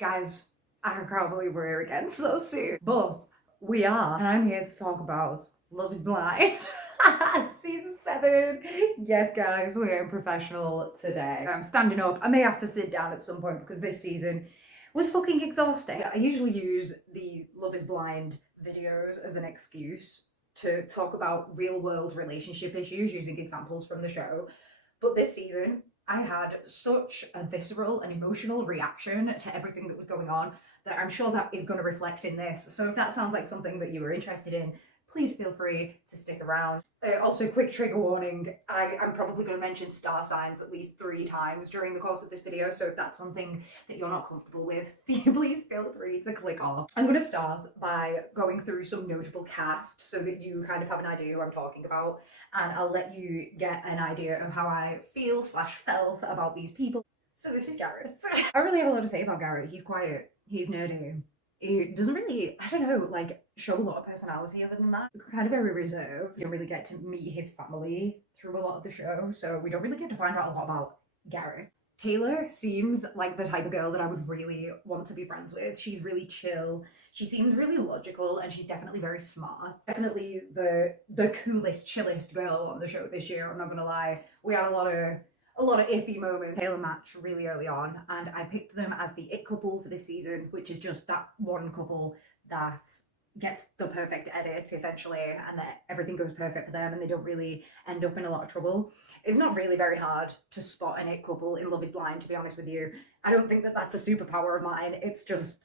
Guys, I can't believe we're here again so soon. But we are, and I'm here to talk about Love is Blind. Season 7. Yes, guys, we're getting professional today. I'm standing up. I may have to sit down at some point because this season was fucking exhausting. I usually use the Love is Blind videos as an excuse to talk about real world relationship issues using examples from the show. But this season, I had such a visceral and emotional reaction to everything that was going on that I'm sure that is going to reflect in this. So if that sounds like something that you were interested in, please feel free to stick around. Also, quick trigger warning, I'm probably going to mention star signs at least 3 times during the course of this video, so if that's something that you're not comfortable with, please feel free to click off. I'm going to start by going through some notable cast so that you kind of have an idea who I'm talking about, and I'll let you get an idea of how I feel slash felt about these people. So this is Garrett. I really have a lot to say about Garrett. He's quiet, he's nerdy, he doesn't really, I don't know, like show a lot of personality other than that. Kind of very reserved. You don't really get to meet his family through a lot of the show, so we don't really get to find out a lot about Garrett. Taylor seems like the type of girl that I would really want to be friends with. She's really chill. She seems really logical, and she's definitely very smart. Definitely the coolest, chillest girl on the show this year. I'm not gonna lie. We had a lot of iffy moments. Taylor matched really early on, and I picked them as the it couple for this season, which is just that one couple that gets the perfect edit essentially, and that everything goes perfect for them and they don't really end up in a lot of trouble. It's not really very hard to spot an it couple in Love is Blind, to be honest with you. I don't think that that's a superpower of mine. It's just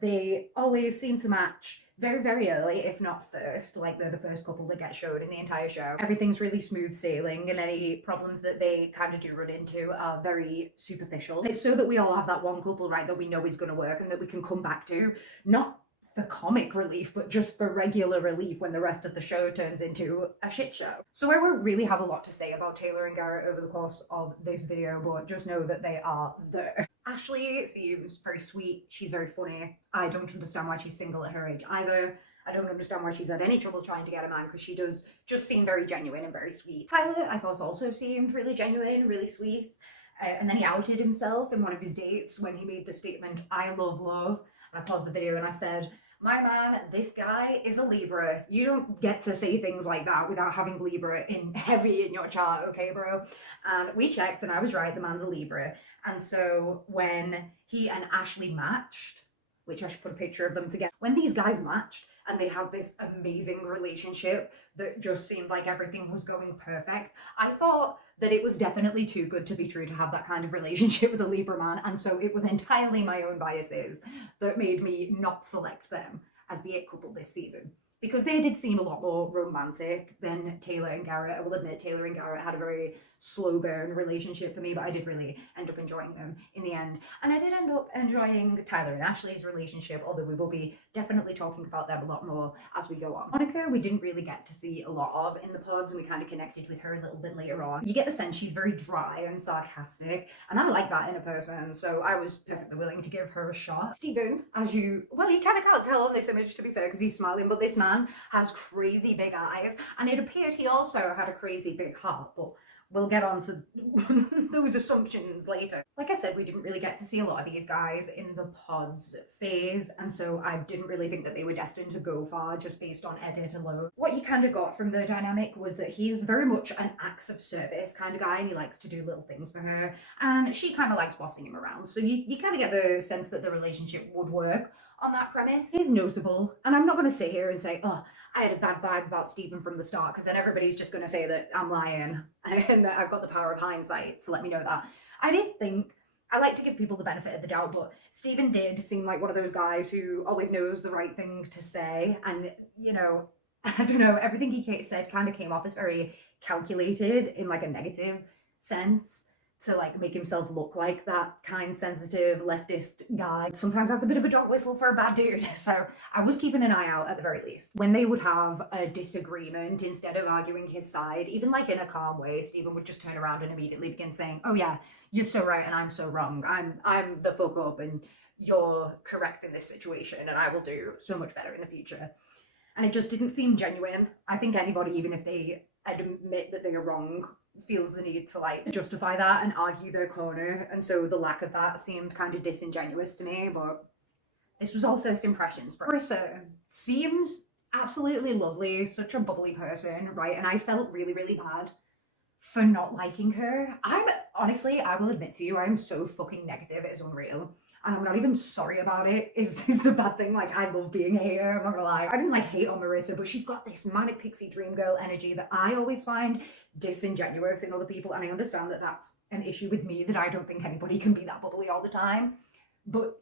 they always seem to match very, very early, if not first. Like they're the first couple that get showed in the entire show. Everything's really smooth sailing, and any problems that they kind of do run into are very superficial. It's so that we all have that one couple, right, that we know is going to work and that we can come back to, not for comic relief, but just for regular relief when the rest of the show turns into a shit show. So I won't really have a lot to say about Taylor and Garrett over the course of this video, but just know that they are there. Ashley seems very sweet. She's very funny. I don't understand why she's single at her age either. I don't understand why she's had any trouble trying to get a man, because she does just seem very genuine and very sweet. Tyler, I thought, also seemed really genuine and really sweet. And then he outed himself in one of his dates when he made the statement, "I love love." And I paused the video and I said, "My man, this guy is a Libra. You don't get to say things like that without having Libra in heavy in your chart, okay, bro?" And we checked and I was right, the man's a Libra. And so when he and Ashley matched, which I should put a picture of them together, when these guys matched and they had this amazing relationship that just seemed like everything was going perfect, I thought that it was definitely too good to be true to have that kind of relationship with a Libra man. And so it was entirely my own biases that made me not select them as the it couple this season, because they did seem a lot more romantic than Taylor and Garrett. I will admit Taylor and Garrett had a very slow burn relationship for me, but I did really end up enjoying them in the end. And I did end up enjoying Tyler and Ashley's relationship, although we will be definitely talking about them a lot more as we go on. Monica, we didn't really get to see a lot of in the pods, and we kind of connected with her a little bit later on. You get the sense she's very dry and sarcastic, and I like that in a person, so I was perfectly willing to give her a shot. Stephen, you kind of can't tell on this image, to be fair, because he's smiling, but this man has crazy big eyes, and it appeared he also had a crazy big heart, but we'll get on to those assumptions later. Like I said, we didn't really get to see a lot of these guys in the pods phase, and so I didn't really think that they were destined to go far just based on edit alone. What you kind of got from the dynamic was that he's very much an acts of service kind of guy, and he likes to do little things for her, and she kind of likes bossing him around. So you kind of get the sense that the relationship would work on that premise. He's notable, and I'm not going to sit here and say, "Oh, I had a bad vibe about Stephen from the start," because then everybody's just going to say that I'm lying and that I've got the power of hindsight to let me know that. I did think, I like to give people the benefit of the doubt, but Stephen did seem like one of those guys who always knows the right thing to say, and I don't know, everything he said kind of came off as very calculated in like a negative sense, to like make himself look like that kind, sensitive, leftist guy. Sometimes that's a bit of a dog whistle for a bad dude. So I was keeping an eye out at the very least. When they would have a disagreement, instead of arguing his side, even like in a calm way, Stephen would just turn around and immediately begin saying, "Oh yeah, you're so right and I'm so wrong. I'm the fuck up and you're correct in this situation, and I will do so much better in the future." And it just didn't seem genuine. I think anybody, even if they admit that they are wrong, feels the need to like justify that and argue their corner, and so the lack of that seemed kind of disingenuous to me. But this was all first impressions. But Marissa seems absolutely lovely, such a bubbly person, right? And I felt really, really bad for not liking her. I'm honestly, I will admit to you, I'm so fucking negative, it is unreal. And I'm not even sorry about it, is the bad thing. Like, I love being a hater, I'm not gonna lie. I didn't like hate on Marissa, but she's got this manic pixie dream girl energy that I always find disingenuous in other people. And I understand that that's an issue with me, that I don't think anybody can be that bubbly all the time. But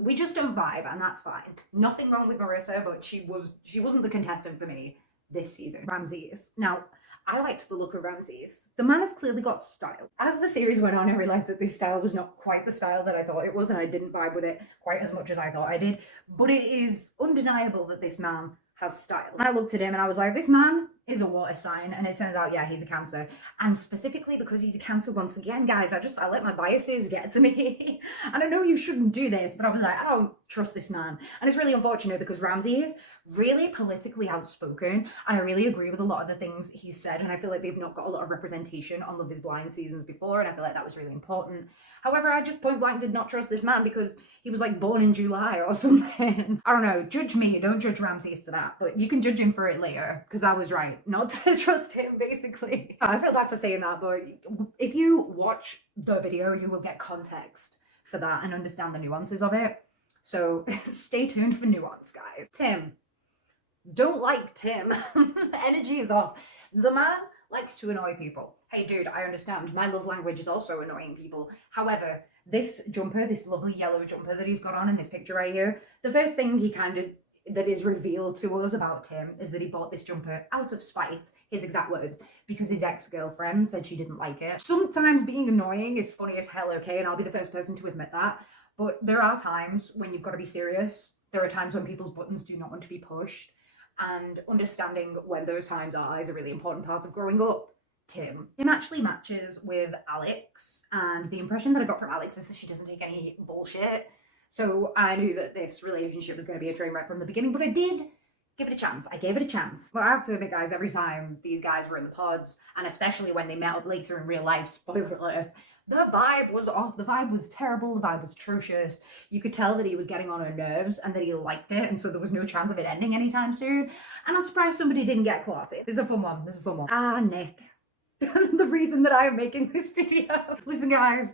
we just don't vibe, and that's fine. Nothing wrong with Marissa, but she wasn't the contestant for me this season. Ramses. Now, I liked the look of Ramses. The man has clearly got style. As the series went on, I realised that this style was not quite the style that I thought it was, and I didn't vibe with it quite as much as I thought I did. But it is undeniable that this man has style. And I looked at him and I was like, this man is a water sign. And it turns out, yeah, he's a Cancer. And specifically because he's a Cancer, once again, guys, I let my biases get to me. And I know you shouldn't do this, but I was like, I don't trust this man. And it's really unfortunate because Ramsey is really politically outspoken, and I really agree with a lot of the things he said, and I feel like they've not got a lot of representation on Love is Blind seasons before, and I feel like that was really important. However, I just point blank did not trust this man because he was like born in July or something. I don't know, judge me, don't judge Ramses for that, but you can judge him for it later, because I was right not to trust him, basically. I feel bad for saying that, but if you watch the video, you will get context for that and understand the nuances of it. So stay tuned for nuance, guys. Tim. Don't like Tim. Energy is off. The man likes to annoy people. Hey dude, I understand. My love language is also annoying people. However, this jumper, this lovely yellow jumper that he's got on in this picture right here, the first thing that is revealed to us about Tim is that he bought this jumper out of spite, his exact words, because his ex-girlfriend said she didn't like it. Sometimes being annoying is funny as hell, okay, and I'll be the first person to admit that, but there are times when you've got to be serious. There are times when people's buttons do not want to be pushed, and understanding when those times are is a really important part of growing up. Tim actually matches with Alex, and the impression that I got from Alex is that she doesn't take any bullshit. So I knew that this relationship was going to be a train wreck from the beginning, but I did give it a chance. I gave it a chance. But I have to admit, guys, every time these guys were in the pods, and especially when they met up later in real life, spoiler alert, the vibe was off. The vibe was terrible. The vibe was atrocious. You could tell that he was getting on her nerves and that he liked it, and so there was no chance of it ending anytime soon. And I'm surprised somebody didn't get clotted. There's a fun one. Ah, Nick. The reason that I am making this video. Listen, guys,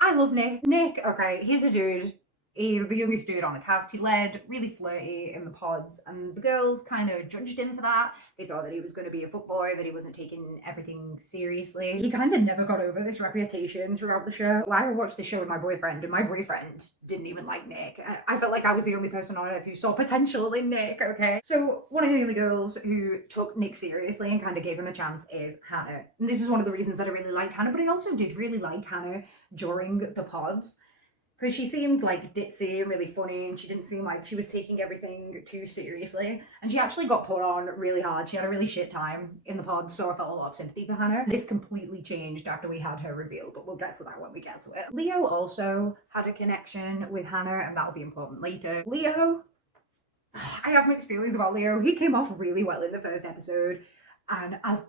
I love Nick. Nick, okay, he's a dude. He's the youngest dude on the cast. He led, really flirty in the pods, and the girls kind of judged him for that. They thought that he was going to be a fuckboy, that he wasn't taking everything seriously. He kind of never got over this reputation throughout the show. Well, I watched the show with my boyfriend, and my boyfriend didn't even like Nick. I felt like I was the only person on earth who saw potential in Nick, okay? So one of the only girls who took Nick seriously and kind of gave him a chance is Hannah. And this is one of the reasons that I really liked Hannah, but I also did really like Hannah during the pods, because she seemed like ditzy and really funny, and she didn't seem like she was taking everything too seriously. And she actually got put on really hard. She had a really shit time in the pod, so I felt a lot of sympathy for Hannah. This completely changed after we had her reveal, but we'll get to that when we get to it. Leo also had a connection with Hannah, and that'll be important later. Leo, I have mixed feelings about Leo. He came off really well in the first episode, and as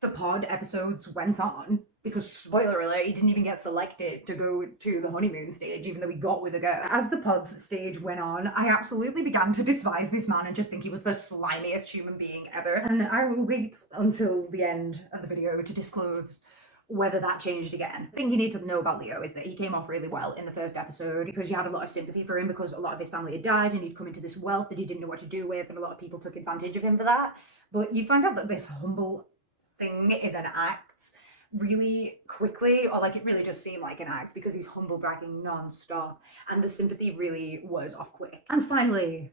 the pod episodes went on, because spoiler alert, he didn't even get selected to go to the honeymoon stage, even though he got with a girl. As the pods stage went on, I absolutely began to despise this man and just think he was the slimiest human being ever. And I will wait until the end of the video to disclose whether that changed again. The thing you need to know about Leo is that he came off really well in the first episode because you had a lot of sympathy for him, because a lot of his family had died and he'd come into this wealth that he didn't know what to do with, and a lot of people took advantage of him for that. But you find out that this humble thing is an act really quickly, or like it really just seemed like an act, because he's humble bragging non-stop, and the sympathy really was off quick. And finally,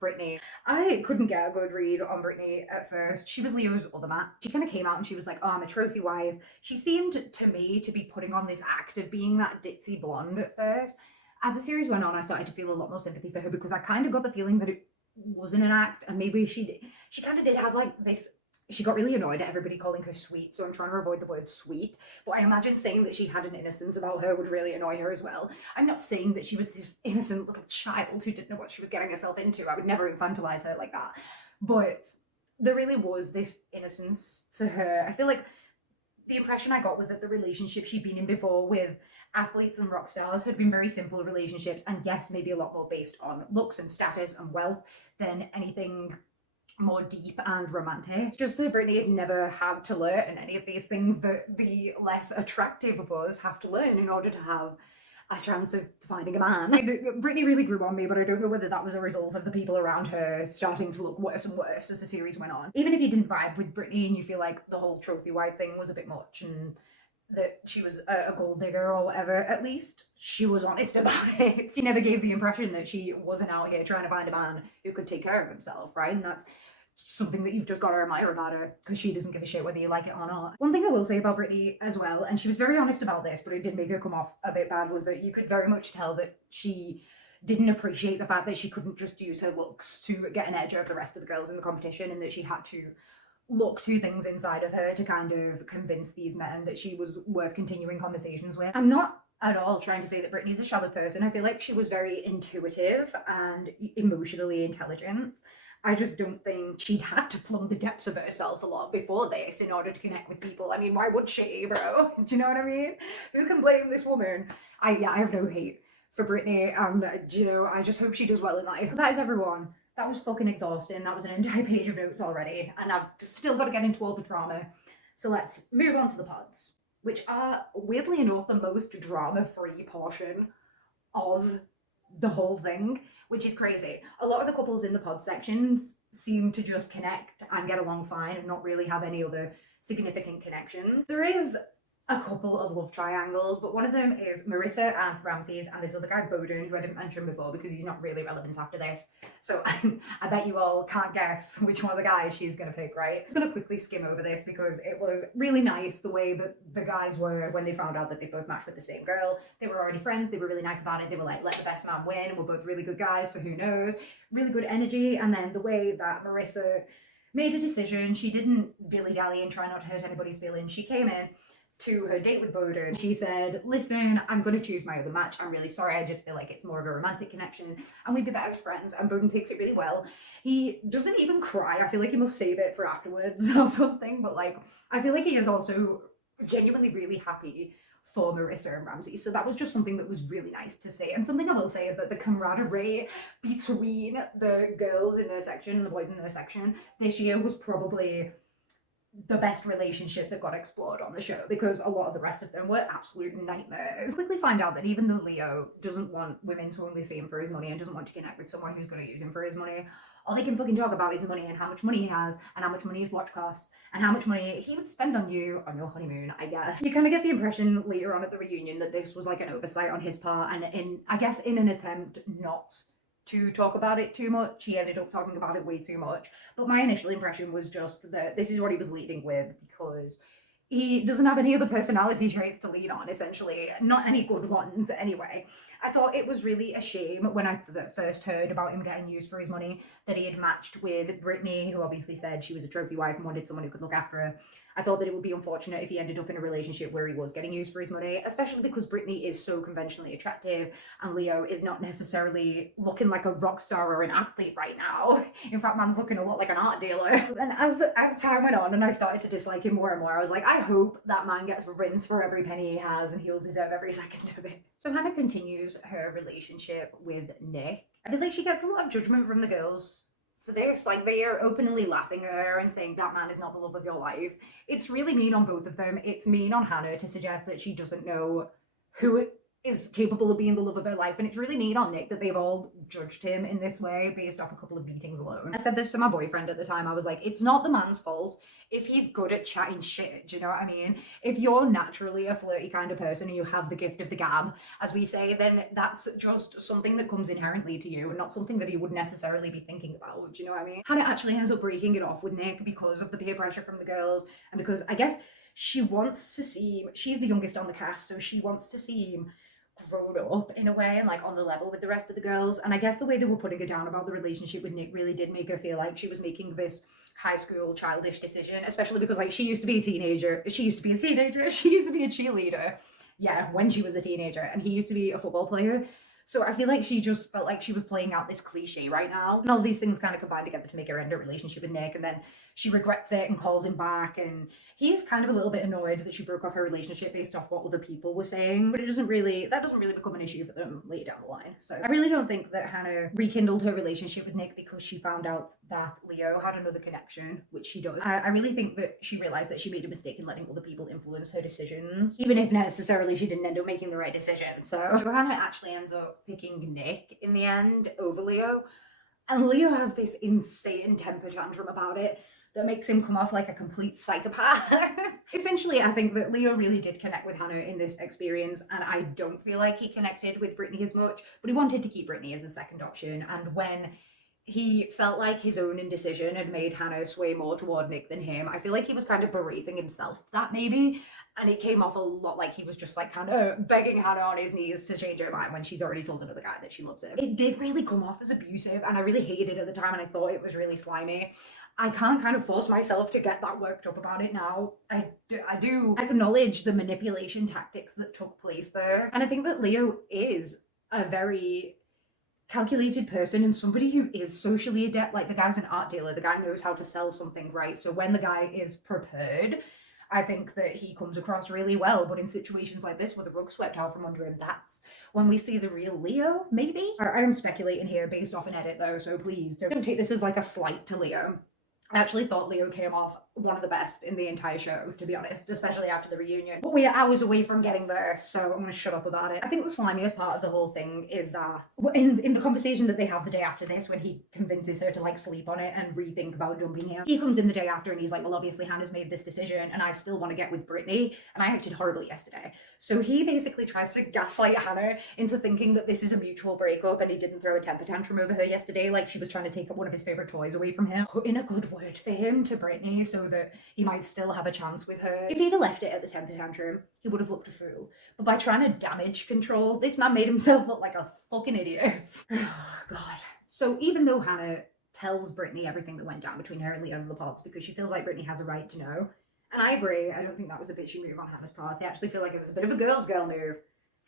Brittany. I couldn't get a good read on Brittany at first. She was Leo's other match. She kind of came out and she was like, oh, I'm a trophy wife. She seemed to me to be putting on this act of being that ditzy blonde at first. As the series went on, I started to feel a lot more sympathy for her, because I kind of got the feeling that it wasn't an act, and maybe she kind of did have like this. She got really annoyed at everybody calling her sweet, so I'm trying to avoid the word sweet. But I imagine saying that she had an innocence about her would really annoy her as well. I'm not saying that she was this innocent little child who didn't know what she was getting herself into. I would never infantilize her like that. But there really was this innocence to her. I feel like the impression I got was that the relationship she'd been in before with athletes and rock stars had been very simple relationships, and yes, maybe a lot more based on looks and status and wealth than anything more deep and romantic. It's just that Britney had never had to learn any of these things that the less attractive of us have to learn in order to have a chance of finding a man. Britney really grew on me, but I don't know whether that was a result of the people around her starting to look worse and worse as the series went on. Even if you didn't vibe with Britney and you feel like the whole trophy wife thing was a bit much and that she was a gold digger or whatever, at least she was honest about it. She never gave the impression that she wasn't out here trying to find a man who could take care of himself, right? And that's something that you've just got to admire about her, because she doesn't give a shit whether you like it or not. One thing I will say about Britney as well, and she was very honest about this, but it did make her come off a bit bad, was that you could very much tell that she didn't appreciate the fact that she couldn't just use her looks to get an edge over the rest of the girls in the competition, and that she had to look to things inside of her to kind of convince these men that she was worth continuing conversations with. I'm not at all trying to say that Britney's a shallow person. I feel like she was very intuitive and emotionally intelligent. I just don't think she'd had to plumb the depths of herself a lot before this in order to connect with people. I mean, why would she, bro? Do you know what I mean? Who can blame this woman? I have no hate for Britney, and I just hope she does well in life. That is everyone. That was fucking exhausting. That was an entire page of notes already, and I've still got to get into all the drama. So let's move on to the pods, which are, weirdly enough, the most drama-free portion of the whole thing, which is crazy. A lot of the couples in the pod sections seem to just connect and get along fine and not really have any other significant connections. There is a couple of love triangles, but one of them is Marissa and Ramses and this other guy Bowden, who I didn't mention before because he's not really relevant after this. So I bet you all can't guess which one of the guys she's gonna pick, right? I'm gonna quickly skim over this because it was really nice the way that the guys were when they found out that they both matched with the same girl. They were already friends, they were really nice about it, they were like, let the best man win, we're both really good guys, so who knows? Really good energy. And then the way that Marissa made a decision, she didn't dilly-dally and try not to hurt anybody's feelings. She came in to her date with Bowden. She said, listen, I'm going to choose my other match. I'm really sorry. I just feel like it's more of a romantic connection and we'd be better as friends. And Bowden takes it really well. He doesn't even cry. I feel like he must save it for afterwards or something. But like, I feel like he is also genuinely really happy for Marissa and Ramsey. So that was just something that was really nice to see. And something I will say is that the camaraderie between the girls in their section and the boys in their section this year was probably the best relationship that got explored on the show, because a lot of the rest of them were absolute nightmares. Quickly find out that even though Leo doesn't want women to only see him for his money and doesn't want to connect with someone who's going to use him for his money, all they can fucking talk about is money and how much money he has and how much money his watch costs and how much money he would spend on you on your honeymoon, I guess. You kind of get the impression later on at the reunion that this was like an oversight on his part, and in an attempt not to talk about it too much, he ended up talking about it way too much. But my initial impression was just that this is what he was leading with, because he doesn't have any other personality traits to lead on, essentially. Not any good ones, anyway. I thought it was really a shame when I first heard about him getting used for his money that he had matched with Britney, who obviously said she was a trophy wife and wanted someone who could look after her. I thought that it would be unfortunate if he ended up in a relationship where he was getting used for his money, especially because Britney is so conventionally attractive and Leo is not necessarily looking like a rock star or an athlete right now. In fact, man's looking a lot like an art dealer. And as time went on and I started to dislike him more and more, I was like, I hope that man gets rinsed for every penny he has and he'll deserve every second of it. So Hannah continues her relationship with Nick. I feel like she gets a lot of judgment from the girls for this. Like, they are openly laughing at her and saying that man is not the love of your life. It's really mean on both of them. It's mean on Hannah to suggest that she doesn't know who is capable of being the love of her life, and it's really mean on Nick that they've all judged him in this way based off a couple of beatings alone. I said this to my boyfriend at the time. I was like, it's not the man's fault if he's good at chatting shit, do you know what I mean? If you're naturally a flirty kind of person and you have the gift of the gab, as we say, then that's just something that comes inherently to you and not something that he would necessarily be thinking about, do you know what I mean? Hannah actually ends up breaking it off with Nick because of the peer pressure from the girls, and because I guess she wants to seem, she's the youngest on the cast, so she wants to seem grown up in a way and like on the level with the rest of the girls. And I guess the way they were putting her down about the relationship with Nick really did make her feel like she was making this high school childish decision, especially because like she used to be a cheerleader, yeah, when she was a teenager, and he used to be a football player. So I feel like she just felt like she was playing out this cliche right now. And all these things kind of combined together to make her end a relationship with Nick. And then she regrets it and calls him back. And he is kind of a little bit annoyed that she broke off her relationship based off what other people were saying. But that doesn't really become an issue for them later down the line. So I really don't think that Hannah rekindled her relationship with Nick because she found out that Leo had another connection, which she does. I really think that she realized that she made a mistake in letting other people influence her decisions, even if necessarily she didn't end up making the right decision. So Hannah actually ends up picking Nick in the end over Leo. And Leo has this insane temper tantrum about it that makes him come off like a complete psychopath. Essentially, I think that Leo really did connect with Hannah in this experience, and I don't feel like he connected with Brittany as much, but he wanted to keep Brittany as a second option. And when he felt like his own indecision had made Hannah sway more toward Nick than him, I feel like he was kind of berating himself for that maybe. And it came off a lot like he was just like kind of begging Hannah on his knees to change her mind when she's already told another guy that she loves him. It did really come off as abusive, and I really hated it at the time, and I thought it was really slimy. I can't kind of force myself to get that worked up about it now. I do acknowledge the manipulation tactics that took place there. And I think that Leo is a very calculated person and somebody who is socially adept. Like, the guy's an art dealer. The guy knows how to sell something, right? So when the guy is prepared, I think that he comes across really well. But in situations like this, where the rug swept out from under him, that's when we see the real Leo, maybe? I am speculating here based off an edit, though, so please don't take this as like a slight to Leo. I actually thought Leo came off one of the best in the entire show, to be honest, especially after the reunion. But we are hours away from getting there, so I'm going to shut up about it. I think the slimiest part of the whole thing is that in the conversation that they have the day after this, when he convinces her to like sleep on it and rethink about dumping him, he comes in the day after and he's like, well, obviously Hannah's made this decision and I still want to get with Brittany, and I acted horribly yesterday. So he basically tries to gaslight Hannah into thinking that this is a mutual breakup and he didn't throw a temper tantrum over her yesterday like she was trying to take up one of his favorite toys away from him. Put in a good word for him to Brittany so that he might still have a chance with her. If he'd have left it at the temper tantrum, he would have looked a fool. But by trying to damage control, this man made himself look like a fucking idiot. Oh, God. So even though Hannah tells Brittany everything that went down between her and Leo and the pods because she feels like Brittany has a right to know, and I agree, I don't think that was a bitchy move on Hannah's part. I actually feel like it was a bit of a girl's girl move.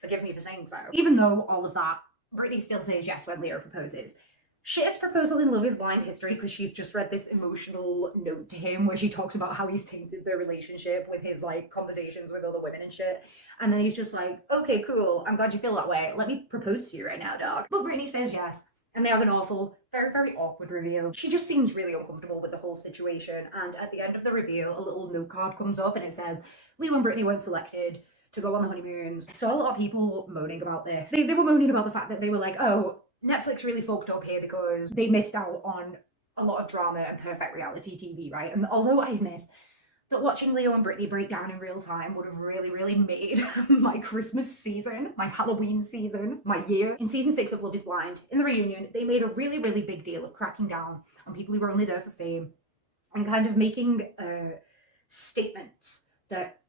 Forgive me for saying so. Even though all of that, Brittany still says yes when Leo proposes. Shittest proposal in Love is Blind history, because she's just read this emotional note to him where she talks about how he's tainted their relationship with his like conversations with other women and shit. And then he's just like, okay, cool, I'm glad you feel that way. Let me propose to you right now, dog. But Brittany says yes. And they have an awful, very, very awkward reveal. She just seems really uncomfortable with the whole situation. And at the end of the reveal, a little note card comes up and it says, Leo and Brittany weren't selected to go on the honeymoons. I saw a lot of people moaning about this. They were moaning about the fact that they were like, oh, Netflix really fucked up here because they missed out on a lot of drama and perfect reality TV, right? And although I admit that watching Leo and Brittany break down in real time would have really, really made my Christmas season, my Halloween season, my year. In season 6 of Love is Blind, in the reunion, they made a really, really big deal of cracking down on people who were only there for fame and kind of making statements that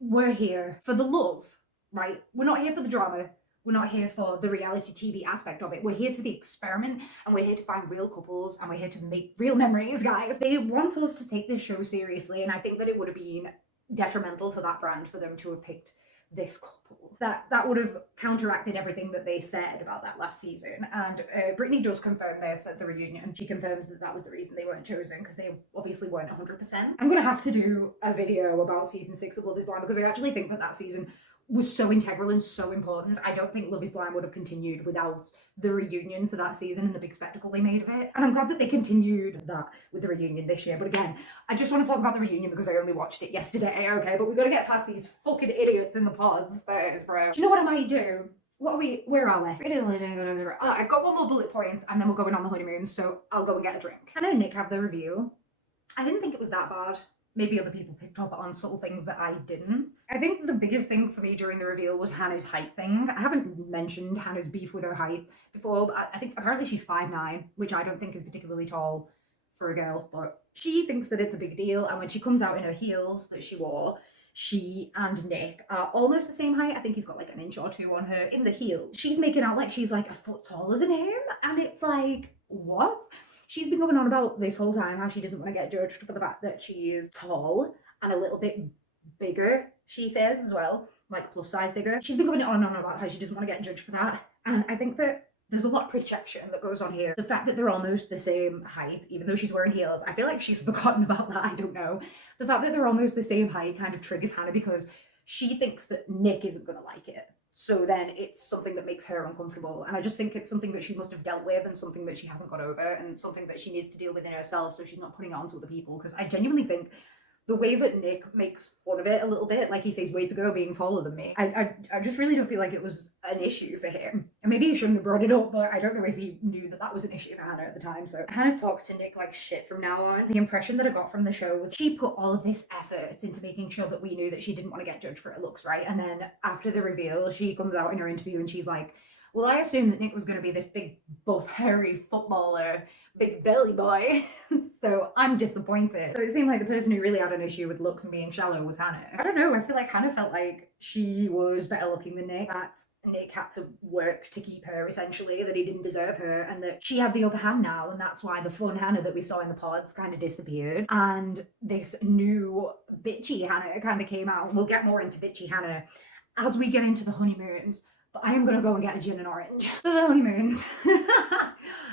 we're here for the love, right? We're not here for the drama. We're not here for the reality TV aspect of it. We're here for the experiment, and we're here to find real couples, and we're here to make real memories, guys. They want us to take this show seriously, and I think that it would have been detrimental to that brand for them to have picked this couple. That would have counteracted everything that they said about that last season. And Brittany does confirm this at the reunion. She confirms that that was the reason they weren't chosen, because they obviously weren't 100%. I'm gonna have to do a video about season 6 of Love is Blind, because I actually think that that season was so integral and so important. I don't think Love is Blind would have continued without the reunion to that season and the big spectacle they made of it. And I'm glad that they continued that with the reunion this year. But again, I just want to talk about the reunion because I only watched it yesterday, okay? But we gotta get past these fucking idiots in the pods first, bro. Do you know what I might do? Where are we? I got one more bullet points and then we're going on the honeymoon, so I'll go and get a drink. Hannah and Nick have the reveal. I didn't think it was that bad. Maybe other people picked up on subtle things that I didn't. I think the biggest thing for me during the reveal was Hannah's height thing. I haven't mentioned Hannah's beef with her height before, but I think apparently she's 5'9", which I don't think is particularly tall for a girl, but she thinks that it's a big deal. And when she comes out in her heels that she wore, she and Nick are almost the same height. I think he's got like an inch or two on her in the heels. She's making out like she's like a foot taller than him. And it's like, what? She's been going on about this whole time how she doesn't want to get judged for the fact that she is tall and a little bit bigger, she says as well, like plus size bigger. She's been going on and on about how she doesn't want to get judged for that. And I think that there's a lot of projection that goes on here. The fact that they're almost the same height, even though she's wearing heels, I feel like she's forgotten about that. I don't know. The fact that they're almost the same height kind of triggers Hannah because she thinks that Nick isn't going to like it. So then it's something that makes her uncomfortable. And I just think it's something that she must have dealt with and something that she hasn't got over and something that she needs to deal with in herself so she's not putting it onto other people. Because I genuinely think the way that Nick makes fun of it a little bit, like he says, way to go being taller than me, I just really don't feel like it was an issue for him. And maybe he shouldn't have brought it up, but I don't know if he knew that that was an issue for Hannah at the time. So Hannah talks to Nick like shit from now on. The impression that I got from the show was she put all of this effort into making sure that we knew that she didn't want to get judged for her looks, right? And then after the reveal, she comes out in her interview and she's like, well, I assumed that Nick was going to be this big, buff, hairy footballer, big belly boy. So I'm disappointed. So it seemed like the person who really had an issue with looks and being shallow was Hannah. I don't know. I feel like Hannah felt like she was better looking than Nick. That Nick had to work to keep her, essentially, that he didn't deserve her, and that she had the upper hand now, and that's why the fun Hannah that we saw in the pods kind of disappeared. And this new bitchy Hannah kind of came out. We'll get more into bitchy Hannah as we get into the honeymoons. But I am going to go and get a gin and orange. So the honeymoons.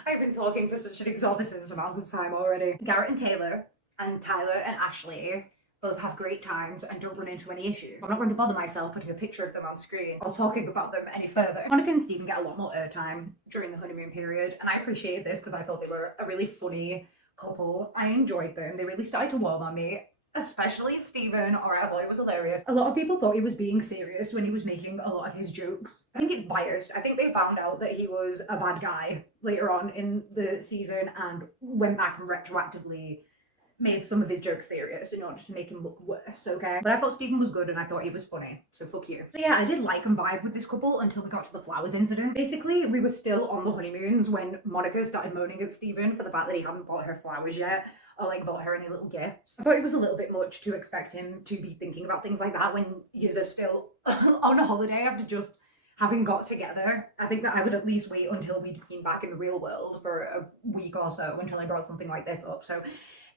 I've been talking for such an exorbitant amount of time already. Garrett and Taylor and Tyler and Ashley both have great times and don't run into any issues. I'm not going to bother myself putting a picture of them on screen or talking about them any further. Monica and Stephen get a lot more airtime during the honeymoon period, and I appreciated this because I thought they were a really funny couple. I enjoyed them. They really started to warm on me. Especially Stephen, or I thought it was hilarious. A lot of people thought he was being serious when he was making a lot of his jokes. I think it's biased. I think they found out that he was a bad guy later on in the season and went back and retroactively made some of his jokes serious in order to make him look worse, okay? But I thought Stephen was good and I thought he was funny, so fuck you. So yeah, I did like and vibe with this couple until we got to the flowers incident. Basically, we were still on the honeymoons when Monica started moaning at Stephen for the fact that he hadn't bought her flowers yet, or like bought her any little gifts. I thought it was a little bit much to expect him to be thinking about things like that when you're still on a holiday after just having got together. I think that I would at least wait until we'd been back in the real world for a week or so until I brought something like this up. So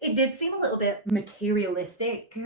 it did seem a little bit materialistic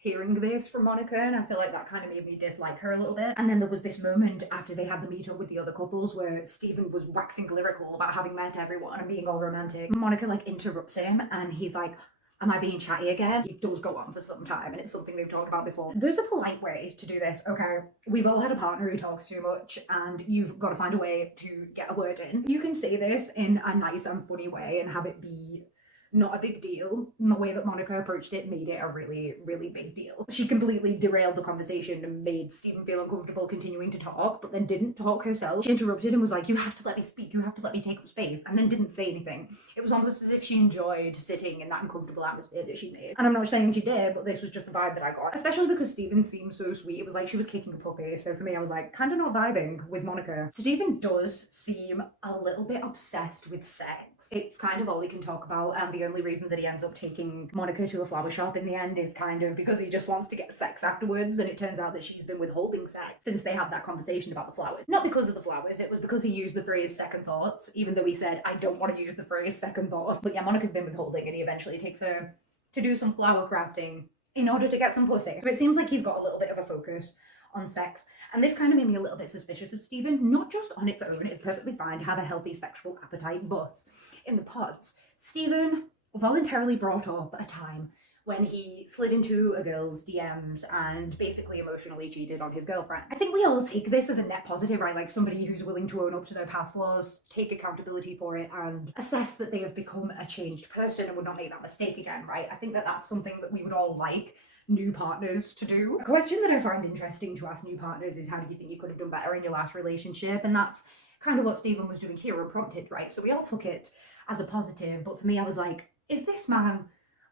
hearing this from Monica, and I feel like that kind of made me dislike her a little bit. And then there was this moment after they had the meet up with the other couples where Stephen was waxing lyrical about having met everyone and being all romantic. Monica like interrupts him and he's like, am I being chatty again? He does go on for some time, and it's something they've talked about before. There's a polite way to do this, okay? We've all had a partner who talks too much, and you've got to find a way to get a word in. You can say this in a nice and funny way and have it be not a big deal. And the way that Monica approached it made it a really, really big deal. She completely derailed the conversation and made Stephen feel uncomfortable continuing to talk, but then didn't talk herself. She interrupted and was like, you have to let me speak, you have to let me take up space, and then didn't say anything. It was almost as if she enjoyed sitting in that uncomfortable atmosphere that she made. And I'm not saying she did, but this was just the vibe that I got. Especially because Stephen seemed so sweet. It was like she was kicking a puppy, so for me I was like, kind of not vibing with Monica. Stephen does seem a little bit obsessed with sex. It's kind of all he can talk about, and the only reason that he ends up taking Monica to a flower shop in the end is kind of because he just wants to get sex afterwards, and it turns out that she's been withholding sex since they had that conversation about the flowers. Not because of the flowers, it was because he used the phrase second thoughts, even though he said, I don't want to use the phrase second thoughts. But yeah, Monica's been withholding, and he eventually takes her to do some flower crafting in order to get some pussy. So it seems like he's got a little bit of a focus on sex, and this kind of made me a little bit suspicious of Stephen, not just on its own. It's perfectly fine to have a healthy sexual appetite, but in the pods, Stephen voluntarily brought up a time when he slid into a girl's DMs and basically emotionally cheated on his girlfriend. I think we all take this as a net positive, right? Like somebody who's willing to own up to their past flaws, take accountability for it, and assess that they have become a changed person and would not make that mistake again, right? I think that that's something that we would all like new partners to do. A question that I find interesting to ask new partners is, how do you think you could have done better in your last relationship? And that's kind of what Stephen was doing here, unprompted, right? So we all took it as a positive, but for me, I was like, is this man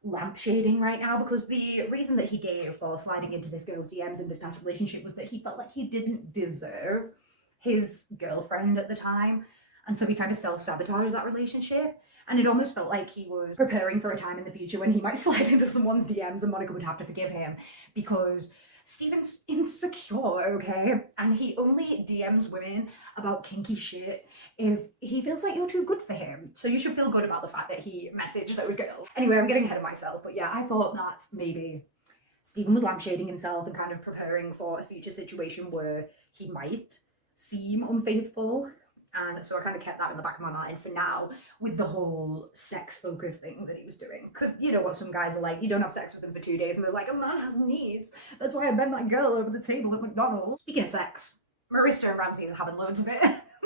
lampshading right now? Because the reason that he gave for sliding into this girl's DMs in this past relationship was that he felt like he didn't deserve his girlfriend at the time, and so he kind of self-sabotaged that relationship. And it almost felt like he was preparing for a time in the future when he might slide into someone's DMs and Monica would have to forgive him, because Stephen's insecure, okay? And he only DMs women about kinky shit if he feels like you're too good for him. So you should feel good about the fact that he messaged those girls. Anyway, I'm getting ahead of myself, but yeah, I thought that maybe Stephen was lampshading himself and kind of preparing for a future situation where he might seem unfaithful And so I kind of kept that in the back of my mind for now with the whole sex focus thing that he was doing. Because you know what some guys are like, you don't have sex with them for 2 days and they're like, a man has needs. That's why I bend that girl over the table at McDonald's. Speaking of sex, Marissa and Ramsey are having loads of it.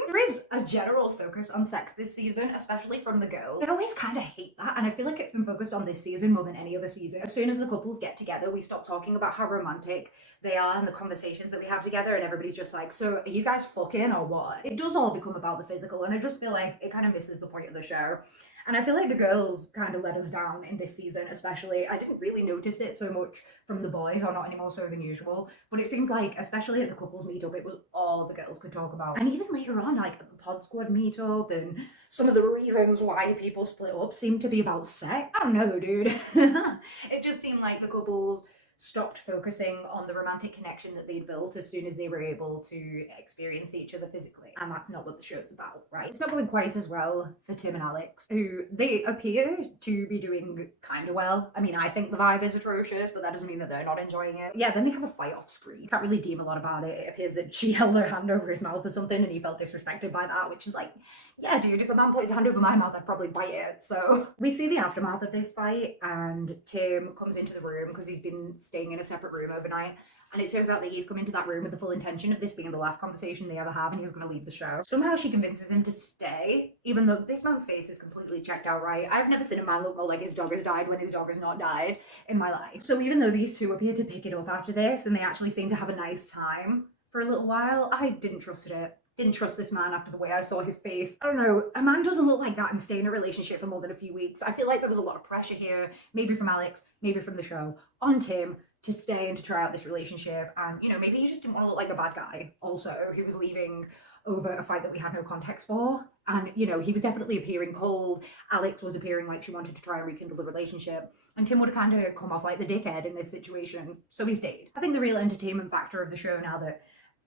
There is a general focus on sex this season, especially from the girls. I always kind of hate that, and I feel like it's been focused on this season more than any other season. As soon as the couples get together, we stop talking about how romantic they are and the conversations that we have together, and everybody's just like, so are you guys fucking or what? It does all become about the physical, and I just feel like it kind of misses the point of the show. And I feel like the girls kind of let us down in this season, especially. I didn't really notice it so much from the boys, or not any more so than usual, but it seemed like, especially at the couples meetup, it was all the girls could talk about. And even later on, like at the pod squad meetup, and some of the reasons why people split up seemed to be about sex. I don't know, dude. It just seemed like the couples stopped focusing on the romantic connection that they'd built as soon as they were able to experience each other physically. And that's not what the show's about, right? It's not going quite as well for Tim and Alex, who they appear to be doing kind of well. I mean, I think the vibe is atrocious, but that doesn't mean that they're not enjoying it. Yeah, then they have a fight off screen. Can't really deem a lot about it. It appears that she held her hand over his mouth or something and he felt disrespected by that, which is like, yeah, dude, if a man put his hand over my mouth, I'd probably bite it. So we see the aftermath of this fight, and Tim comes into the room because he's been staying in a separate room overnight. And it turns out that he's come into that room with the full intention of this being the last conversation they ever have, and he's going to leave the show. Somehow she convinces him to stay, even though this man's face is completely checked out right. I've never seen a man look more like his dog has died when his dog has not died in my life. So even though these two appear to pick it up after this, and they actually seem to have a nice time for a little while, I didn't trust it. Didn't trust this man after the way I saw his face. I don't know, a man doesn't look like that and stay in a relationship for more than a few weeks. I feel like there was a lot of pressure here, maybe from Alex, maybe from the show, on Tim to stay and to try out this relationship. And, you know, maybe he just didn't want to look like a bad guy. Also, he was leaving over a fight that we had no context for. And, you know, he was definitely appearing cold. Alex was appearing like she wanted to try and rekindle the relationship. And Tim would have kind of come off like the dickhead in this situation. So he stayed. I think the real entertainment factor of the show now that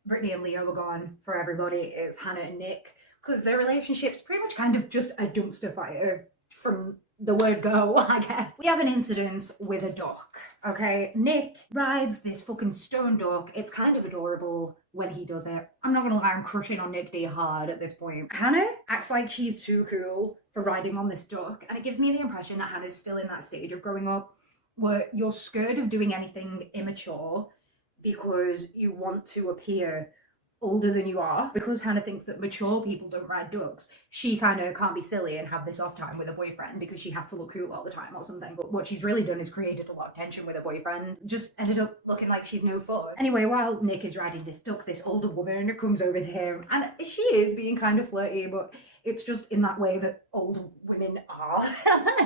Brittany and Leo were gone for everybody is Hannah and Nick, because their relationship's pretty much kind of just a dumpster fire from the word go, I guess. We have an incident with a duck, okay? Nick rides this fucking stone duck. It's kind of adorable when he does it. I'm not gonna lie, I'm crushing on Nick D hard at this point. Hannah acts like she's too cool for riding on this duck, and it gives me the impression that Hannah's still in that stage of growing up where you're scared of doing anything immature because you want to appear older than you are. Because Hannah thinks that mature people don't ride ducks, she kind of can't be silly and have this off time with her boyfriend because she has to look cool all the time or something. But what she's really done is created a lot of tension with her boyfriend. Just ended up looking like she's no fun. Anyway, while Nick is riding this duck, this older woman comes over to him, and she is being kind of flirty, but it's just in that way that old women are.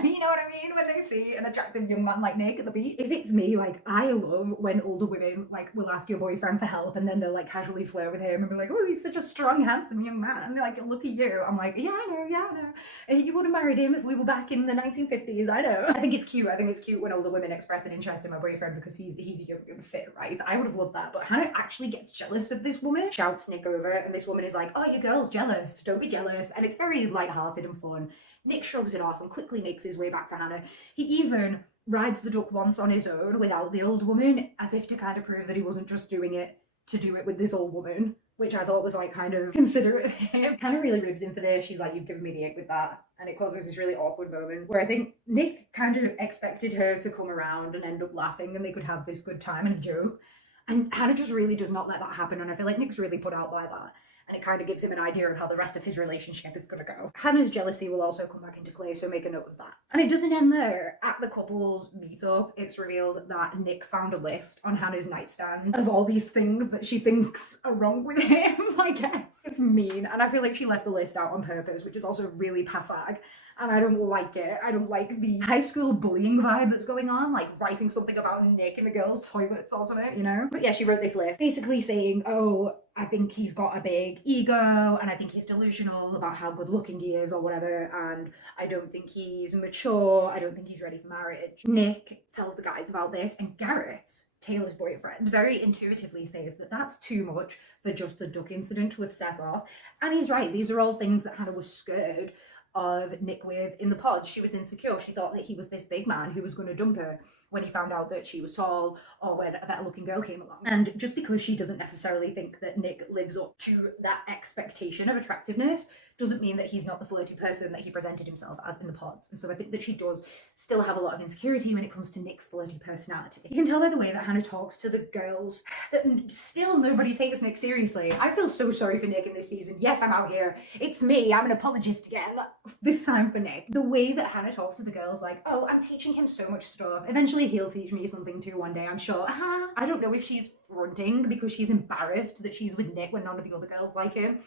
You know what I mean? When they see an attractive young man like Nick at the beach. If it's me, like, I love when older women, like, will ask your boyfriend for help and then they'll, like, casually flirt with him and be like, oh, he's such a strong, handsome young man. And they're like, look at you. I'm like, yeah, I know. You would have married him if we were back in the 1950s, I know. I think it's cute. I think it's cute when older women express an interest in my boyfriend because he's young and fit, right? I would have loved that. But Hannah actually gets jealous of this woman, shouts Nick over, and this woman is like, oh, your girl's jealous. Don't be jealous. And it's very light-hearted and fun. Nick shrugs it off and quickly makes his way back to Hannah. He even rides the duck once on his own without the old woman, as if to kind of prove that he wasn't just doing it to do it with this old woman, which I thought was like kind of considerate of him. Kind of really ribs him for this. She's like, you've given me the ick with that. And it causes this really awkward moment where I think Nick kind of expected her to come around and end up laughing and they could have this good time and a joke. And Hannah just really does not let that happen. And I feel like Nick's really put out by that. And it kind of gives him an idea of how the rest of his relationship is going to go. Hannah's jealousy will also come back into play, so make a note of that. And it doesn't end there. At the couple's meetup, it's revealed that Nick found a list on Hannah's nightstand of all these things that she thinks are wrong with him, I guess. It's mean, and I feel like she left the list out on purpose, which is also really passag. And I don't like it. I don't like the high school bullying vibe that's going on, like writing something about Nick in the girls' toilets or something, you know? But yeah, she wrote this list basically saying, oh, I think he's got a big ego, and I think he's delusional about how good looking he is or whatever, and I don't think he's mature, I don't think he's ready for marriage. Nick tells the guys about this, and Garrett, Taylor's boyfriend, very intuitively says that that's too much for just the duck incident to have set off. And he's right, these are all things that Hannah was scared of Nick with in the pod. She was insecure. She thought that he was this big man who was going to dump her when he found out that she was tall, or when a better looking girl came along. And just because she doesn't necessarily think that Nick lives up to that expectation of attractiveness doesn't mean that he's not the flirty person that he presented himself as in the pods. And so I think that she does still have a lot of insecurity when it comes to Nick's flirty personality. You can tell by the way that Hannah talks to the girls that still nobody takes Nick seriously. I feel so sorry for Nick in this season. Yes, I'm out here. It's me. I'm an apologist again. This time for Nick. The way that Hannah talks to the girls, like, oh, I'm teaching him so much stuff. Eventually he'll teach me something too one day, I'm sure. I don't know if she's fronting because she's embarrassed that she's with Nick when none of the other girls like him,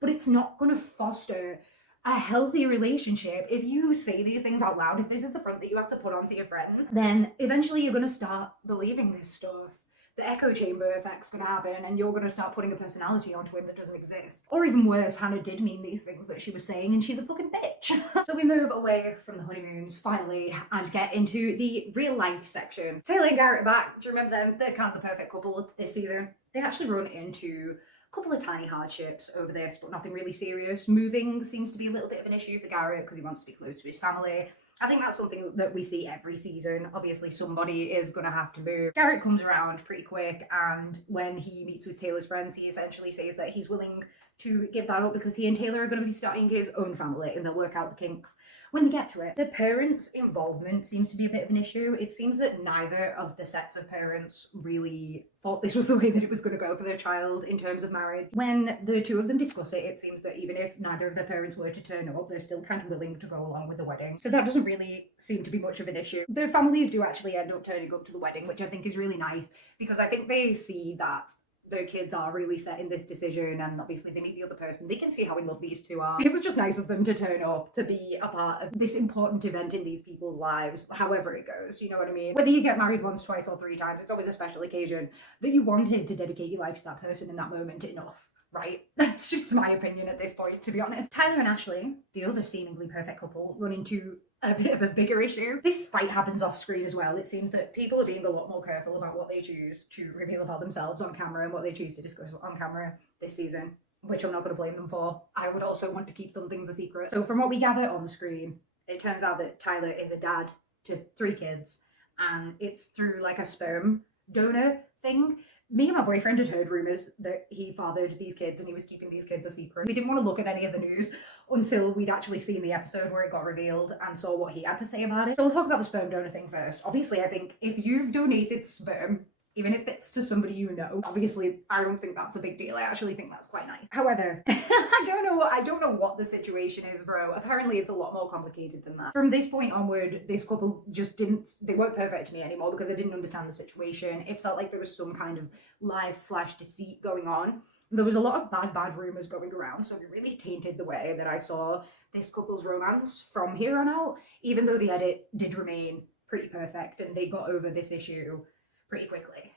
but it's not going to foster a healthy relationship if you say these things out loud. If this is the front that you have to put on to your friends, then eventually you're going to start believing this stuff. The echo chamber effect's going to happen, and you're going to start putting a personality onto him that doesn't exist. Or even worse, Hannah did mean these things that she was saying, and she's a fucking bitch. So we move away from the honeymoons, finally, and get into the real life section. Taylor and Garrett are back. Do you remember them? They're kind of the perfect couple this season. They actually run into a couple of tiny hardships over this, but nothing really serious. Moving seems to be a little bit of an issue for Garrett because he wants to be close to his family. I think that's something that we see every season. Obviously, somebody is going to have to move. Garrett comes around pretty quick, and when he meets with Taylor's friends, he essentially says that he's willing to give that up because he and Taylor are going to be starting his own family, and they'll work out the kinks when they get to it. The parents' involvement seems to be a bit of an issue. It seems that neither of the sets of parents really thought this was the way that it was going to go for their child in terms of marriage. When the two of them discuss it, it seems that even if neither of their parents were to turn up, they're still kind of willing to go along with the wedding. So that doesn't really seem to be much of an issue. Their families do actually end up turning up to the wedding, which I think is really nice, because I think they see that their kids are really set in this decision, and obviously they meet the other person. They can see how in love these two are. It was just nice of them to turn up to be a part of this important event in these people's lives, however it goes, you know what I mean? Whether you get married once, twice, or 3 times, it's always a special occasion that you wanted to dedicate your life to that person in that moment enough. Right? That's just my opinion at this point, to be honest. Tyler and Ashley, the other seemingly perfect couple, run into a bit of a bigger issue. This fight happens off screen as well. It seems that people are being a lot more careful about what they choose to reveal about themselves on camera and what they choose to discuss on camera this season, which I'm not going to blame them for. I would also want to keep some things a secret. So from what we gather on the screen, it turns out that Tyler is a dad to 3 kids, and it's through like a sperm donor thing. Me and my boyfriend had heard rumours that he fathered these kids and he was keeping these kids a secret. We didn't want to look at any of the news until we'd actually seen the episode where it got revealed and saw what he had to say about it. So we'll talk about the sperm donor thing first. Obviously, I think if you've donated sperm, even if it's to somebody you know, obviously I don't think that's a big deal. I actually think that's quite nice. However, I don't know what the situation is, bro. Apparently it's a lot more complicated than that. From this point onward, this couple just they weren't perfect to me anymore because I didn't understand the situation. It felt like there was some kind of lies/deceit going on. There was a lot of bad rumors going around, so it really tainted the way that I saw this couple's romance from here on out, even though the edit did remain pretty perfect and they got over this issue pretty quickly.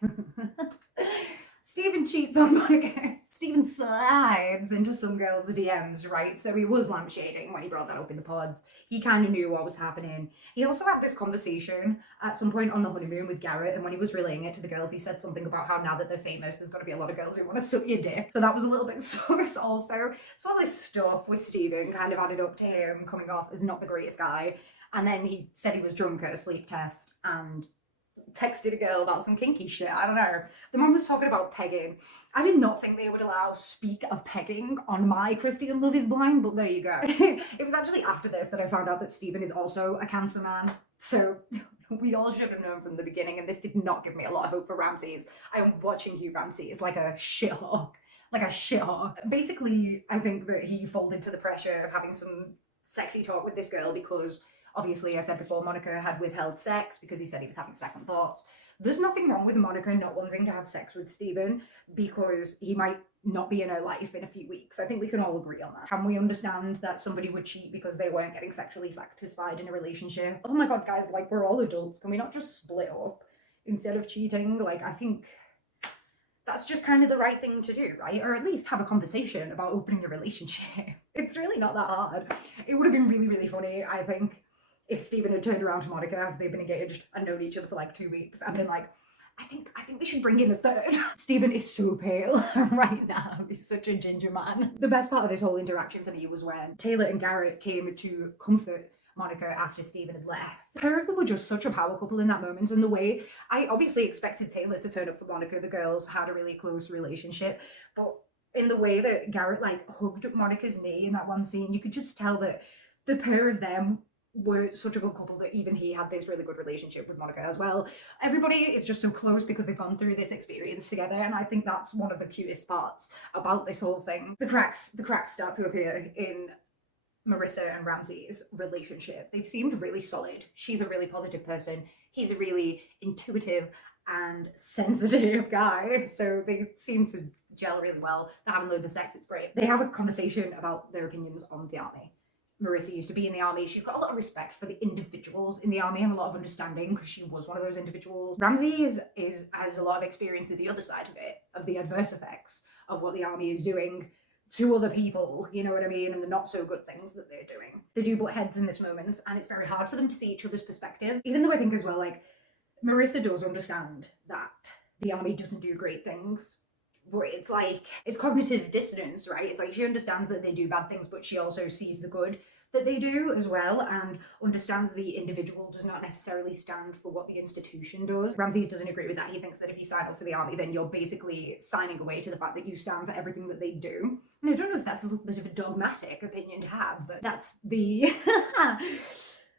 Steven cheats on Monica. Steven slides into some girl's DMs, right? So he was lampshading when he brought that up in the pods. He kind of knew what was happening. He also had this conversation at some point on the honeymoon with Garrett, and when he was relaying it to the girls, he said something about how now that they're famous, there's going to be a lot of girls who want to suck your dick. So that was a little bit sus also. So all this stuff with Steven kind of added up to him coming off as not the greatest guy. And then he said he was drunk at a sleep test and texted a girl about some kinky shit. I don't know. The man was talking about pegging. I did not think they would allow speak of pegging on my Christian Love is Blind, but there you go. It was actually after this that I found out that Steven is also a Cancer man. So we all should have known from the beginning, and this did not give me a lot of hope for Ramses. I am watching Hugh Ramses like a shithawk. Like a shithawk. Basically, I think that he folded to the pressure of having some sexy talk with this girl because obviously, I said before, Monica had withheld sex because he said he was having second thoughts. There's nothing wrong with Monica not wanting to have sex with Steven because he might not be in her life in a few weeks. I think we can all agree on that. Can we understand that somebody would cheat because they weren't getting sexually satisfied in a relationship? Oh my god, guys, like, we're all adults. Can we not just split up instead of cheating? Like, I think that's just kind of the right thing to do, right? Or at least have a conversation about opening a relationship. It's really not that hard. It would have been really, really funny, I think, if Steven had turned around to Monica after they'd been engaged and known each other for like 2 weeks and been like, I think we should bring in a third. Stephen is so pale right now. He's such a ginger man. The best part of this whole interaction for me was when Taylor and Garrett came to comfort Monica after Stephen had left. The pair of them were just such a power couple in that moment, and the way I obviously expected Taylor to turn up for Monica. The girls had a really close relationship, but in the way that Garrett like hugged Monica's knee in that one scene, you could just tell that the pair of them were such a good couple that even he had this really good relationship with Monica as well. Everybody is just so close because they've gone through this experience together, and I think that's one of the cutest parts about this whole thing. The cracks start to appear in Marissa and Ramsey's relationship. They've seemed really solid. She's a really positive person. He's a really intuitive and sensitive guy. So they seem to gel really well. They're having loads of sex. It's great. They have a conversation about their opinions on the army. Marissa used to be in the army. She's got a lot of respect for the individuals in the army and a lot of understanding because she was one of those individuals. Ramsey has a lot of experience of the other side of it, of the adverse effects of what the army is doing to other people, you know what I mean, and the not so good things that they're doing. They do butt heads in this moment, and it's very hard for them to see each other's perspective. Even though I think as well, like, Marissa does understand that the army doesn't do great things, but it's like, it's cognitive dissonance, right? It's like she understands that they do bad things, but she also sees the good that they do as well, and understands the individual does not necessarily stand for what the institution does. Ramses doesn't agree with that. He thinks that if you sign up for the army, then you're basically signing away to the fact that you stand for everything that they do. And I don't know if that's a little bit of a dogmatic opinion to have, but that's the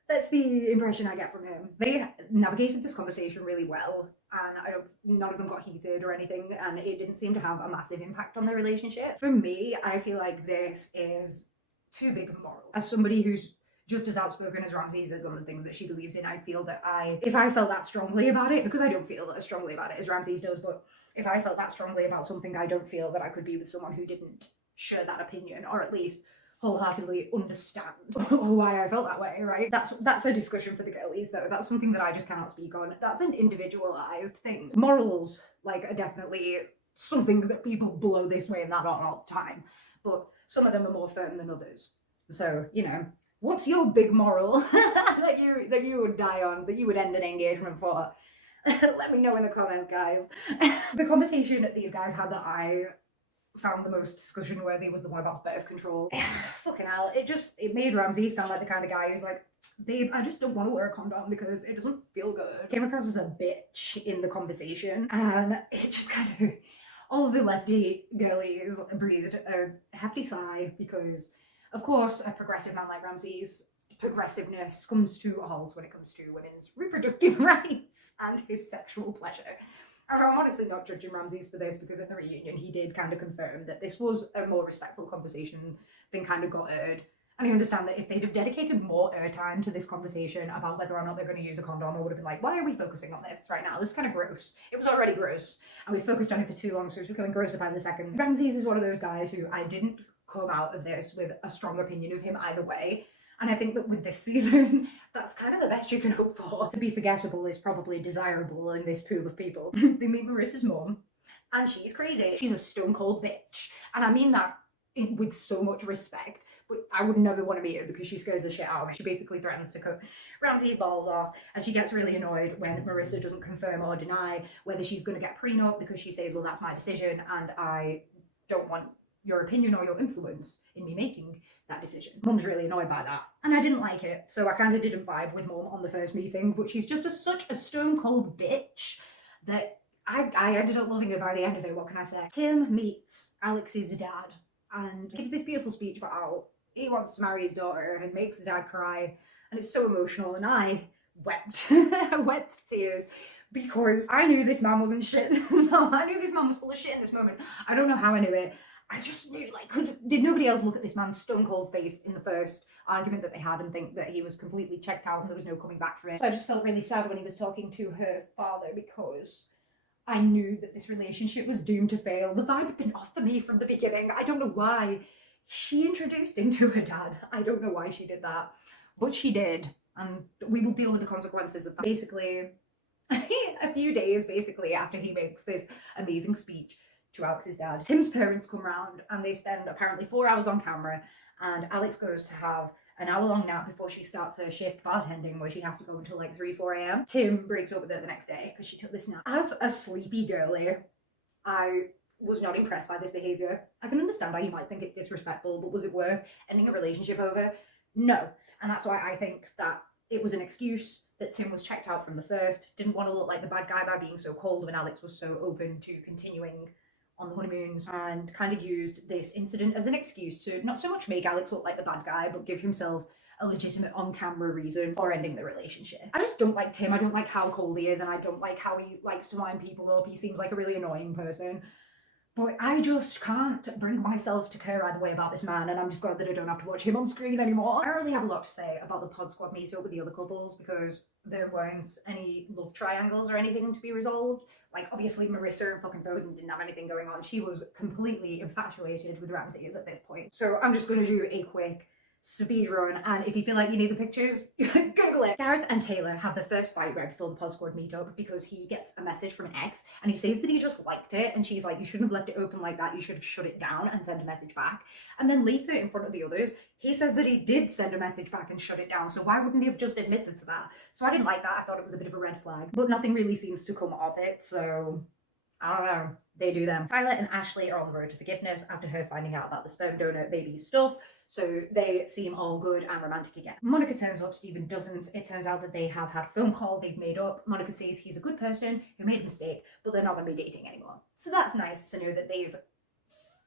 that's the impression I get from him. They navigated this conversation really well, and none of them got heated or anything, and it didn't seem to have a massive impact on their relationship. For me, I feel like this is too big of a moral. As somebody who's just as outspoken as Ramses is on the things that she believes in, I feel that if I felt that strongly about it, because I don't feel as strongly about it as Ramses does, but if I felt that strongly about something, I don't feel that I could be with someone who didn't share that opinion, or at least wholeheartedly understand why I felt that way, right? That's a discussion for the girlies, though. That's something that I just cannot speak on. That's an individualized thing. Morals, like, are definitely something that people blow this way and that on all the time, but some of them are more firm than others. So, you know, what's your big moral that you would die on, that you would end an engagement for? Let me know in the comments, guys. The conversation that these guys had that I found the most discussion worthy was the one about birth control. Fucking hell, it made Ramsey sound like the kind of guy who's like, babe, I just don't want to wear a condom because it doesn't feel good. Came across as a bitch in the conversation, and it just kind of, all of the lefty girlies breathed a hefty sigh because, of course, a progressive man like Ramsey's progressiveness comes to a halt when it comes to women's reproductive rights and his sexual pleasure. And I'm honestly not judging Ramses for this, because at the reunion he did kind of confirm that this was a more respectful conversation than kind of got aired. And I understand that if they'd have dedicated more airtime to this conversation about whether or not they're going to use a condom, I would have been like, why are we focusing on this right now? This is kind of gross. It was already gross, and we focused on it for too long, so it's becoming grosser by the second. Ramses is one of those guys who I didn't come out of this with a strong opinion of him either way. And I think that with this season, that's kind of the best you can hope for. To be forgettable is probably desirable in this pool of people. They meet Marissa's mum, and she's crazy. She's a stone cold bitch. And I mean that with so much respect, but I would never want to meet her because she scares the shit out of me. She basically threatens to cut Ramsey's balls off, and she gets really annoyed when Marissa doesn't confirm or deny whether she's going to get prenup, because she says, well, that's my decision, and I don't want your opinion or your influence in me making that decision. Mum's really annoyed by that, and I didn't like it, so I kind of didn't vibe with Mum on the first meeting, but she's just such a stone cold bitch that I ended up loving her by the end of it. What can I say? Tim meets Alex's dad and gives this beautiful speech about how he wants to marry his daughter and makes the dad cry, and it's so emotional, and I wept. I wept tears because I knew this man wasn't shit. No, I knew this man was full of shit in this moment. I don't know how I knew it. I just knew, like, did nobody else look at this man's stone cold face in the first argument that they had and think that he was completely checked out and there was no coming back from it? So I just felt really sad when he was talking to her father, because I knew that this relationship was doomed to fail. The vibe had been off for me from the beginning. I don't know why. She introduced him to her dad. I don't know why she did that, but she did, and we will deal with the consequences of that. Basically, a few days after he makes this amazing speech to Alex's dad, Tim's parents come round and they spend apparently 4 hours on camera, and Alex goes to have an hour-long nap before she starts her shift bartending, where she has to go until like 3, 4 a.m. Tim breaks up with her the next day because she took this nap. As a sleepy girly, I was not impressed by this behavior. I can understand how you might think it's disrespectful, but was it worth ending a relationship over? No. And that's why I think that it was an excuse, that Tim was checked out from the first, didn't want to look like the bad guy by being so cold when Alex was so open to continuing on the honeymoons, and kind of used this incident as an excuse to not so much make Alex look like the bad guy, but give himself a legitimate on-camera reason for ending the relationship. I just don't like Tim. I don't like how cold he is, and I don't like how he likes to wind people up. He seems like a really annoying person. But I just can't bring myself to care either way about this man, and I'm just glad that I don't have to watch him on screen anymore. I don't really have a lot to say about the pod squad meetup with the other couples because there weren't any love triangles or anything to be resolved. Like, obviously, Marissa and fucking Bowden didn't have anything going on. She was completely infatuated with Ramses at this point. So I'm just going to do a quick speed run, and if you feel like you need the pictures, Google it. Gareth and Taylor have their first fight right before the pod squad meetup because he gets a message from an ex and he says that he just liked it, and she's like, you shouldn't have left it open like that, you should have shut it down and sent a message back. And then later, in front of the others, he says that he did send a message back and shut it down, so why wouldn't he have just admitted to that? So I didn't like that. I thought it was a bit of a red flag, but nothing really seems to come of it, so I don't know. They do them. Tyler and Ashley are on the road to forgiveness after her finding out about the sperm donor baby stuff, so they seem all good and romantic again. Monica turns up, Stephen doesn't. It turns out that they have had a phone call, they've made up. Monica says he's a good person who made a mistake, but they're not going to be dating anymore. So that's nice to know that they've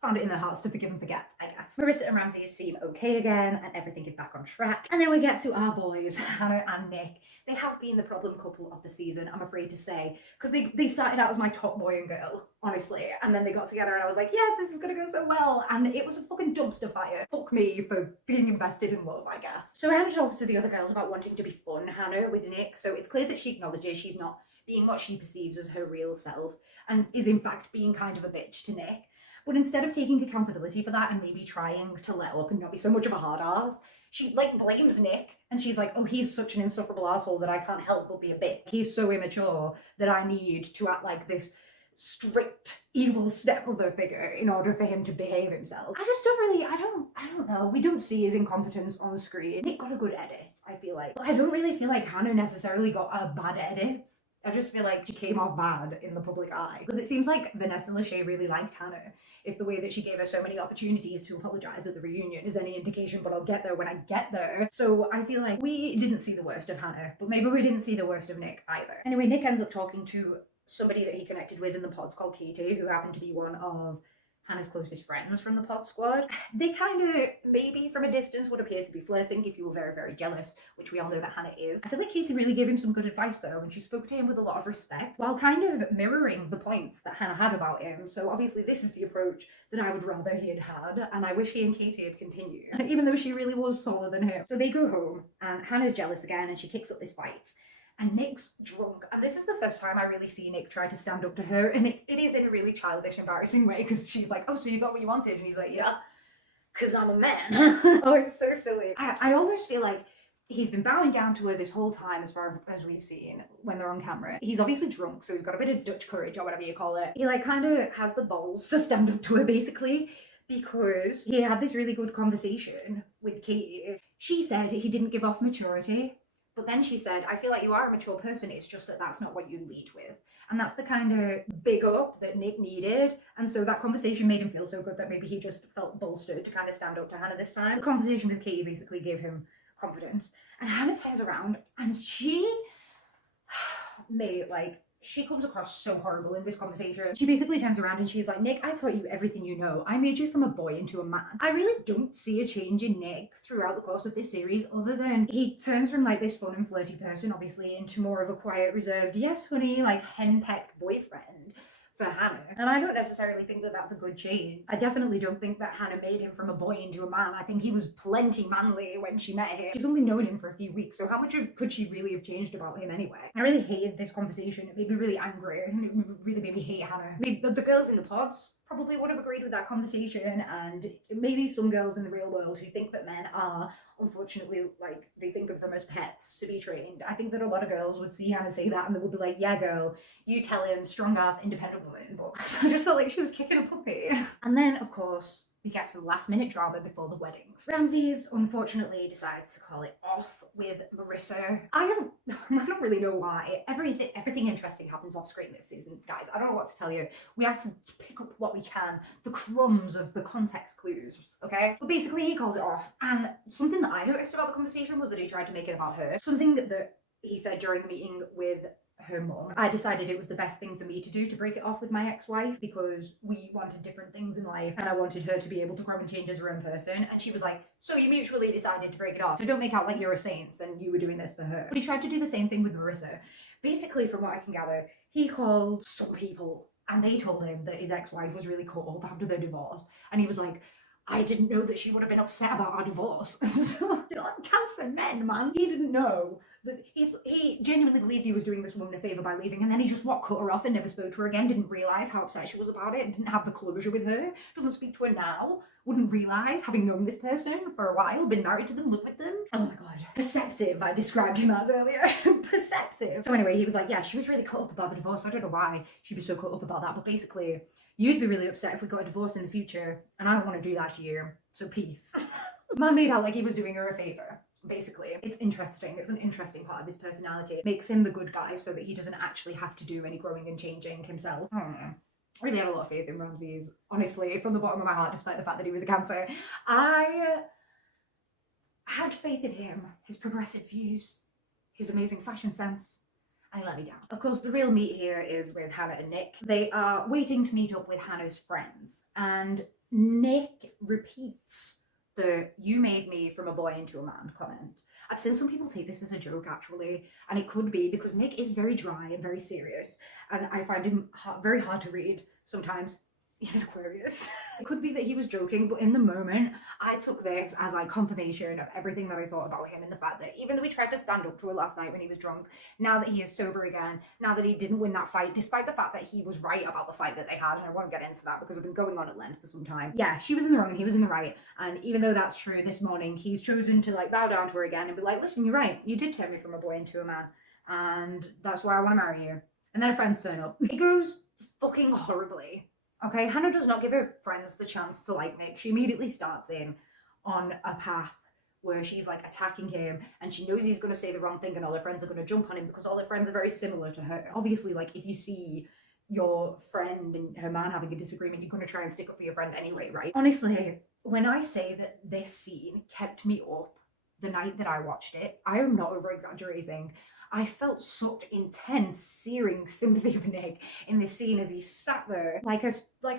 found it in their hearts to forgive and forget, I guess. Marissa and Ramsey seem okay again, and everything is back on track. And then we get to our boys, Hannah and Nick. They have been the problem couple of the season, I'm afraid to say, because they started out as my top boy and girl, honestly, and then they got together and I was like, yes, this is gonna go so well, and it was a fucking dumpster fire. Fuck me for being invested in love, I guess. So Hannah talks to the other girls about wanting to be fun, Hannah, with Nick, so it's clear that she acknowledges she's not being what she perceives as her real self, and is in fact being kind of a bitch to Nick. But instead of taking accountability for that and maybe trying to let up and not be so much of a hard ass, she like blames Nick, and she's like, oh, he's such an insufferable asshole that I can't help but be a bitch. He's so immature that I need to act like this strict evil stepmother figure in order for him to behave himself. I don't know. We don't see his incompetence on screen. Nick got a good edit, I feel like. But I don't really feel like Hannah necessarily got a bad edit. I just feel like she came off bad in the public eye. Because it seems like Vanessa Lachey really liked Hannah, if the way that she gave her so many opportunities to apologise at the reunion is any indication, but I'll get there when I get there. So I feel like we didn't see the worst of Hannah, but maybe we didn't see the worst of Nick either. Anyway, Nick ends up talking to somebody that he connected with in the pods called Katie, who happened to be one of Hannah's closest friends from the pod squad. They kind of, maybe from a distance, would appear to be flirting if you were very, very jealous, which we all know that Hannah is. I feel like Katie really gave him some good advice though, and she spoke to him with a lot of respect, while kind of mirroring the points that Hannah had about him. So obviously this is the approach that I would rather he had had, and I wish he and Katie had continued, even though she really was taller than him. So they go home, and Hannah's jealous again, and she kicks up this fight. And Nick's drunk, and this is the first time I really see Nick try to stand up to her, and it is in a really childish, embarrassing way, because she's like, oh, so you got what you wanted? And he's like, yeah, because I'm a man. Oh, it's so silly. I almost feel like he's been bowing down to her this whole time, as far as we've seen when they're on camera. He's obviously drunk, so he's got a bit of Dutch courage, or whatever you call it. He like kind of has the balls to stand up to her, basically, because he had this really good conversation with Katie. She said he didn't give off maturity. But then she said, I feel like you are a mature person, it's just that that's not what you lead with. And that's the kind of big up that Nick needed. And so that conversation made him feel so good that maybe he just felt bolstered to kind of stand up to Hannah this time. The conversation with Katie basically gave him confidence. And Hannah turns around and she she comes across so horrible in this conversation. She basically turns around and she's like, Nick, I taught you everything you know. I made you from a boy into a man. I really don't see a change in Nick throughout the course of this series, other than he turns from like this fun and flirty person, obviously, into more of a quiet, reserved, yes, honey, like henpecked boyfriend for Hannah. And I don't necessarily think that that's a good change. I definitely don't think that Hannah made him from a boy into a man. I think he was plenty manly when she met him. She's only known him for a few weeks, so how much could she really have changed about him anyway? I really hated this conversation. It made me really angry, and it really made me hate Hannah. Maybe the girls in the pods probably would have agreed with that conversation, and maybe some girls in the real world who think that men are, unfortunately, like, they think of them as pets to be trained. I think that a lot of girls would see Hannah say that and they would be like, yeah, girl, you tell him, strong ass, independent woman. But I just felt like she was kicking a puppy. And then, of course, We get some last minute drama before the weddings. Ramses unfortunately decides to call it off with Marissa. I don't really know why. Everything interesting happens off screen this season, guys. I don't know what to tell you. We have to pick up what we can, the crumbs of the context clues, okay? But basically he calls it off. And something that I noticed about the conversation was that he tried to make it about her. Something that he said during the meeting with her mom. I decided it was the best thing for me to do to break it off with my ex-wife because we wanted different things in life and I wanted her to be able to grow and change as her own person. And she was like, so you mutually decided to break it off. So don't make out like you're a saint and you were doing this for her. But he tried to do the same thing with Marissa. Basically, from what I can gather, he called some people and they told him that his ex-wife was really caught up after their divorce. And he was like, I didn't know that she would have been upset about our divorce. So, like cancer men, man. He didn't know that he genuinely believed he was doing this woman a favour by leaving, and then he just cut her off and never spoke to her again, didn't realise how upset she was about it, didn't have the closure with her, doesn't speak to her now, wouldn't realise, having known this person for a while, been married to them, lived with them. Oh my god. Perceptive, I described him as earlier. Perceptive. So anyway, he was like, yeah, she was really caught up about the divorce. I don't know why she'd be so caught up about that, but basically, you'd be really upset if we got a divorce in the future, and I don't want to do that to you, so peace. Man made out like he was doing her a favour. Basically, it's interesting. It's an interesting part of his personality. It makes him the good guy so that he doesn't actually have to do any growing and changing himself. I don't know. I really had a lot of faith in Ramses, honestly, from the bottom of my heart, despite the fact that he was a Cancer. I had faith in him, his progressive views, his amazing fashion sense, and he let me down. Of course, the real meat here is with Hannah and Nick. They are waiting to meet up with Hannah's friends, and Nick repeats the "you made me from a boy into a man" comment. I've seen some people take this as a joke actually, and it could be because Nick is very dry and very serious, and I find him very hard to read sometimes. He's an Aquarius. It could be that he was joking, but in the moment, I took this as like confirmation of everything that I thought about him, and the fact that even though he tried to stand up to her last night when he was drunk, now that he is sober again, now that he didn't win that fight, despite the fact that he was right about the fight that they had, and I won't get into that because I've been going on at length for some time. Yeah, she was in the wrong and he was in the right, and even though that's true, this morning he's chosen to like bow down to her again and be like, listen, you're right, you did turn me from a boy into a man, and that's why I want to marry you. And then her friends turn up. It goes fucking horribly. Okay, Hannah does not give her friends the chance to like Nick. She immediately starts in on a path where she's like attacking him, and she knows he's going to say the wrong thing and all her friends are going to jump on him because all her friends are very similar to her. Obviously, like if you see your friend and her man having a disagreement, you're going to try and stick up for your friend anyway, right? Honestly, when I say that this scene kept me up the night that I watched it, I am not over exaggerating. I felt such intense, searing sympathy for Nick in this scene as he sat there like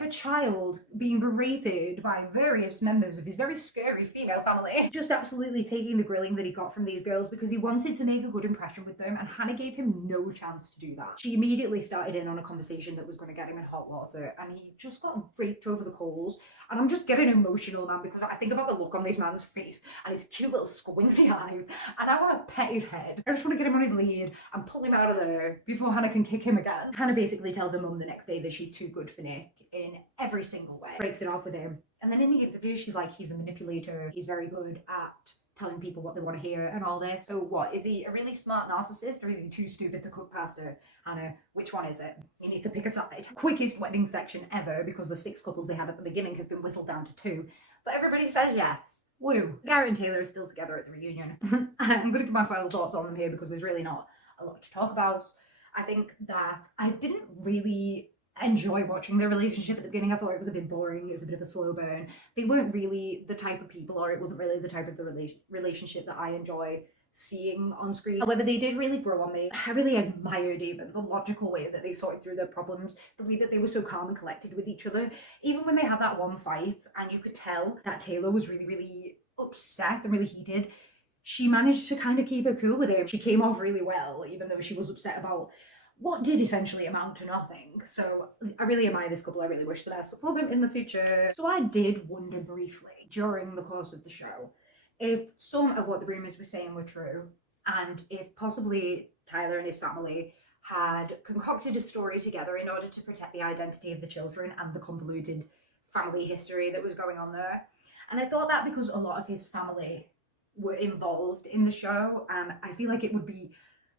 a child being berated by various members of his very scary female family. Just absolutely taking the grilling that he got from these girls because he wanted to make a good impression with them, and Hannah gave him no chance to do that. She immediately started in on a conversation that was going to get him in hot water, and he just got raked over the coals. And I'm just getting emotional, man, because I think about the look on this man's face and his cute little squinty eyes, and I want to pet his head. I just want to get him on his lead and pull him out of there before Hannah can kick him again. Hannah basically tells her mum the next day that she's too good for Nick in every single way. Breaks it off with him. And then in the interview, she's like, he's a manipulator. He's very good at telling people what they want to hear and all this. So what, is he a really smart narcissist or is he too stupid to cook pasta? Hannah, which one is it? You need to pick a side. Quickest wedding section ever because the 6 couples they had at the beginning has been whittled down to 2. But everybody says yes. Woo. Garrett and Taylor are still together at the reunion. I'm going to give my final thoughts on them here because there's really not a lot to talk about. I think that I didn't really enjoy watching their relationship at the beginning. I thought it was a bit boring. It was a bit of a slow burn. They weren't really the type of people, or it wasn't really the type of the relationship that I enjoy seeing on screen. However, they did really grow on me. I really admired even the logical way that they sorted through their problems, the way that they were so calm and collected with each other. Even when they had that one fight and you could tell that Taylor was really, really upset and really heated, she managed to kind of keep her cool with him. She came off really well, even though she was upset about what did essentially amount to nothing. So I really admire this couple. I really wish the best for them in the future. So I did wonder briefly during the course of the show if some of what the rumors were saying were true, and if possibly Tyler and his family had concocted a story together in order to protect the identity of the children and the convoluted family history that was going on there. And I thought that because a lot of his family were involved in the show, and I feel like it would be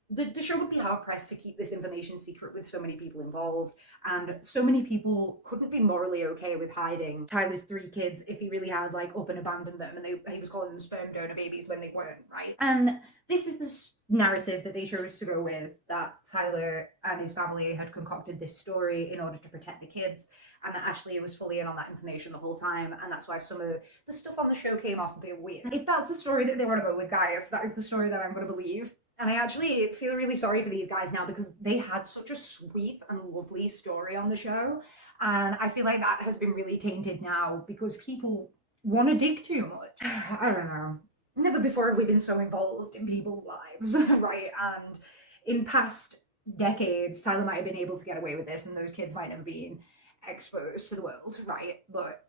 the show would be hard pressed to keep this information secret with so many people involved, and so many people couldn't be morally okay with hiding Tyler's 3 kids if he really had like up and abandoned them, and he was calling them sperm donor babies when they weren't, right? And this is the narrative that they chose to go with, that Tyler and his family had concocted this story in order to protect the kids, and that Ashley was fully in on that information the whole time, and that's why some of the stuff on the show came off a bit weird. If that's the story that they want to go with, guys, that is the story that I'm going to believe. And I actually feel really sorry for these guys now, because they had such a sweet and lovely story on the show. And I feel like that has been really tainted now because people want to dig too much. I don't know. Never before have we been so involved in people's lives, right? And in past decades, Tyler might have been able to get away with this and those kids might have been exposed to the world, right? But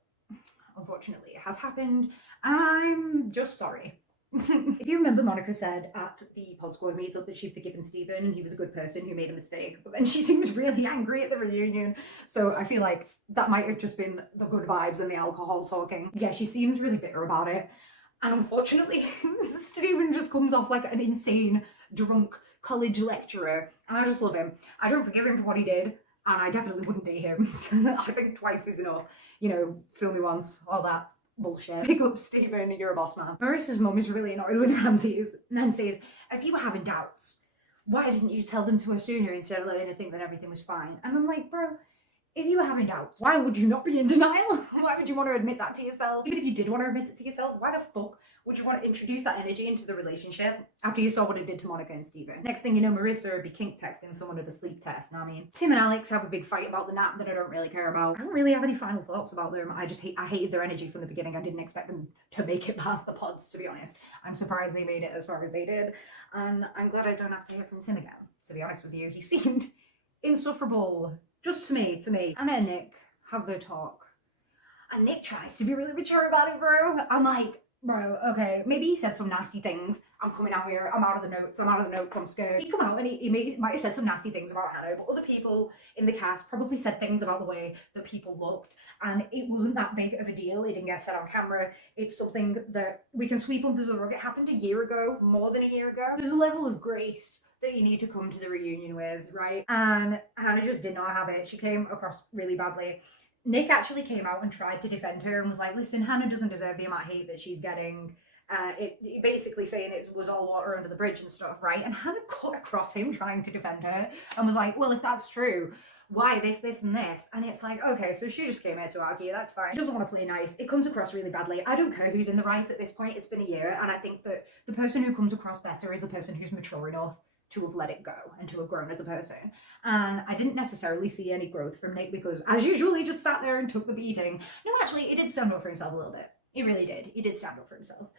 unfortunately, it has happened. I'm just sorry. If you remember, Monica said at the Pod Squad meetup that she'd forgiven Stephen and he was a good person who made a mistake, but then she seems really angry at the reunion. So I feel like that might have just been the good vibes and the alcohol talking. Yeah, she seems really bitter about it. And unfortunately, Stephen just comes off like an insane, drunk college lecturer. And I just love him. I don't forgive him for what he did, and I definitely wouldn't date him. I think twice is enough. You know, fool me once, all that bullshit. Pick up Stephen, you're a boss man. Marissa's mum is really annoyed with Ramses and says, if you were having doubts, why didn't you tell them to her sooner instead of letting her think that everything was fine? And I'm like, bro, if you were having doubts, why would you not be in denial? Why would you want to admit that to yourself? Even if you did want to admit it to yourself, why the fuck would you want to introduce that energy into the relationship after you saw what it did to Monica and Stephen? Next thing you know, Marissa would be kink texting someone at a sleep test. Now, I mean, Tim and Alex have a big fight about the nap that I don't really care about. I don't really have any final thoughts about them. I hated their energy from the beginning. I didn't expect them to make it past the pods, to be honest. I'm surprised they made it as far as they did. And I'm glad I don't have to hear from Tim again, to be honest with you. He seemed insufferable. Just to me. Anna and Nick have their talk. And Nick tries to be really mature about it, bro. I'm like, bro, okay, maybe he said some nasty things. I'm coming out here, I'm out of the notes, I'm scared. He come out and he might have said some nasty things about Hannah, but other people in the cast probably said things about the way that people looked, and it wasn't that big of a deal. It didn't get said on camera. It's something that we can sweep under the rug. It happened a year ago, more than a year ago. There's a level of grace that you need to come to the reunion with, right? And Hannah just did not have it. She came across really badly. Nick actually came out and tried to defend her and was like, listen, Hannah doesn't deserve the amount of hate that she's getting. It basically saying it was all water under the bridge and stuff, right? And Hannah cut across him trying to defend her and was like, well, if that's true, why this, and this? And it's like, okay, so she just came here to argue, that's fine. She doesn't want to play nice. It comes across really badly. I don't care who's in the right at this point. It's been a year, and I think that the person who comes across better is the person who's mature enough to have let it go and to have grown as a person. And I didn't necessarily see any growth from Nick because, as usual, he just sat there and took the beating. No, actually, he did stand up for himself a little bit. He really did. He did stand up for himself.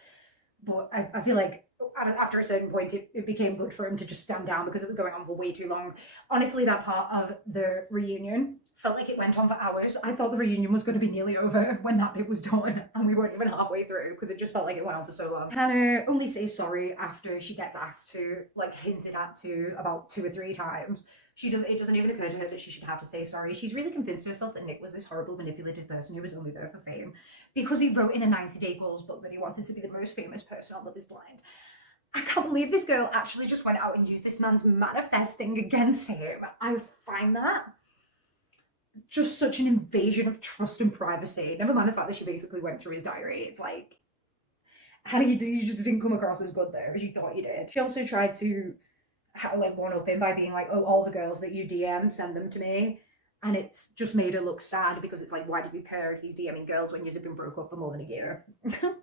But I feel like after a certain point, it became good for him to just stand down because it was going on for way too long. Honestly, that part of the reunion felt like it went on for hours. I thought the reunion was going to be nearly over when that bit was done, and we weren't even halfway through because it just felt like it went on for so long. Hannah only says sorry after she gets asked to, like, hinted at to about 2 or 3 times. It doesn't even occur to her that she should have to say sorry. She's really convinced herself that Nick was this horrible, manipulative person who was only there for fame because he wrote in a 90-day goals book that he wanted to be the most famous person on Love is Blind. I can't believe this girl actually just went out and used this man's manifesting against him. I find that just such an invasion of trust and privacy. Never mind the fact that she basically went through his diary. It's like, Hannah, you just didn't come across as good there as you thought you did. She also tried to like one up him by being like, oh, all the girls that you DM, send them to me. And it's just made her look sad because it's like, why do you care if he's DMing girls when you've been broke up for more than a year?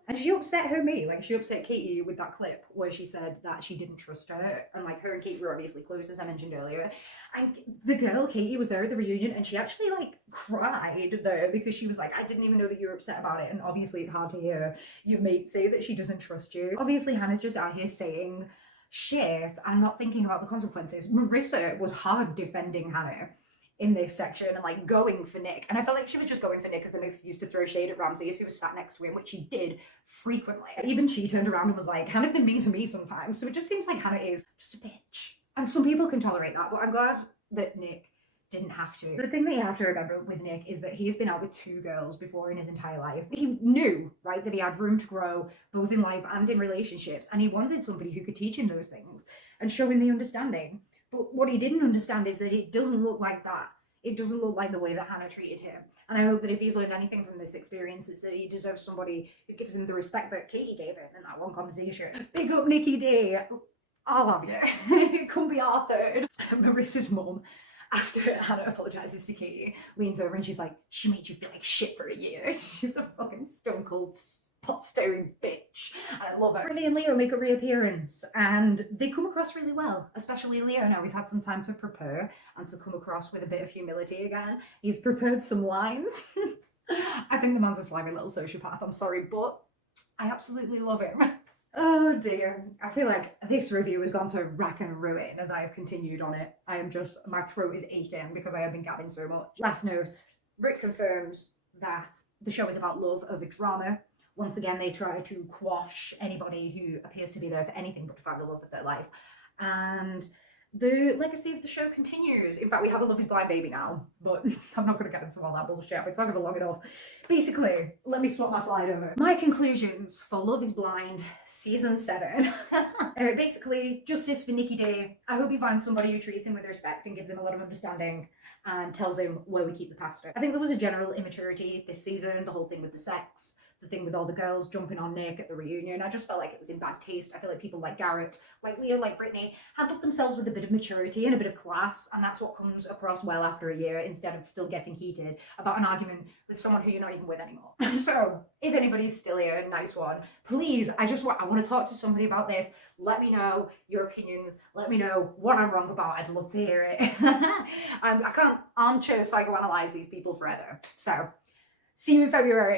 And she upset me. Like, she upset Katie with that clip where she said that she didn't trust her. And like, her and Katie were obviously close, as I mentioned earlier. And the girl, Katie, was there at the reunion and she actually like cried there because she was like, I didn't even know that you were upset about it. And obviously it's hard to hear your mate say that she doesn't trust you. Obviously Hannah's just out here saying shit and not thinking about the consequences. Marissa was hard defending Hannah in this section and like going for Nick, and I felt like she was just going for Nick as an excuse to throw shade at Ramses, who was sat next to him, which she did frequently. Even she turned around and was like, Hannah's been mean to me sometimes. So it just seems like Hannah is just a bitch, and some people can tolerate that, but I'm glad that Nick didn't have to. The thing that you have to remember with Nick is that he's been out with 2 girls before in his entire life. He knew, right, that he had room to grow both in life and in relationships, and he wanted somebody who could teach him those things. and showing the understanding. But what he didn't understand is that it doesn't look like that. It doesn't look like the way that Hannah treated him. And I hope that if he's learned anything from this experience, it's that he deserves somebody who gives him the respect that Katie gave him in that one conversation. Big up Nikki D. I love you. It couldn't be our third. Marissa's mum, after Hannah apologises to Katie, leans over and she's like, she made you feel like shit for a year. She's a fucking stone cold pot stirring bitch. And I love her. Brittany and Leo make a reappearance and they come across really well, especially Leo. Now he's had some time to prepare and to come across with a bit of humility again. He's prepared some lines. I think the man's a slimy little sociopath, I'm sorry, but I absolutely love him. Oh dear. I feel like this review has gone to rack and ruin as I have continued on it. My throat is aching because I have been gabbing so much. Last note, Rick confirms that the show is about love over drama. Once again, they try to quash anybody who appears to be there for anything but to find the love of their life. And the legacy of the show continues. In fact, we have a Love is Blind baby now, but I'm not going to get into all that bullshit. I've been talking for long enough. Basically, let me swap my slide over. My conclusions for Love is Blind season 7. Basically, justice for Nikki Day. I hope he finds somebody who treats him with respect and gives him a lot of understanding and tells him where we keep the pastor. I think there was a general immaturity this season, the whole thing with the sex, the thing with all the girls jumping on Nick at the reunion. I just felt like it was in bad taste. I feel like people like Garrett, like Leo, like Brittany, handled themselves with a bit of maturity and a bit of class, and that's what comes across well after a year, instead of still getting heated about an argument with someone who you're not even with anymore. So, if anybody's still here, nice one. Please, I want to talk to somebody about this. Let me know your opinions. Let me know what I'm wrong about. I'd love to hear it. I can't armchair psychoanalyze these people forever. So, see you in February.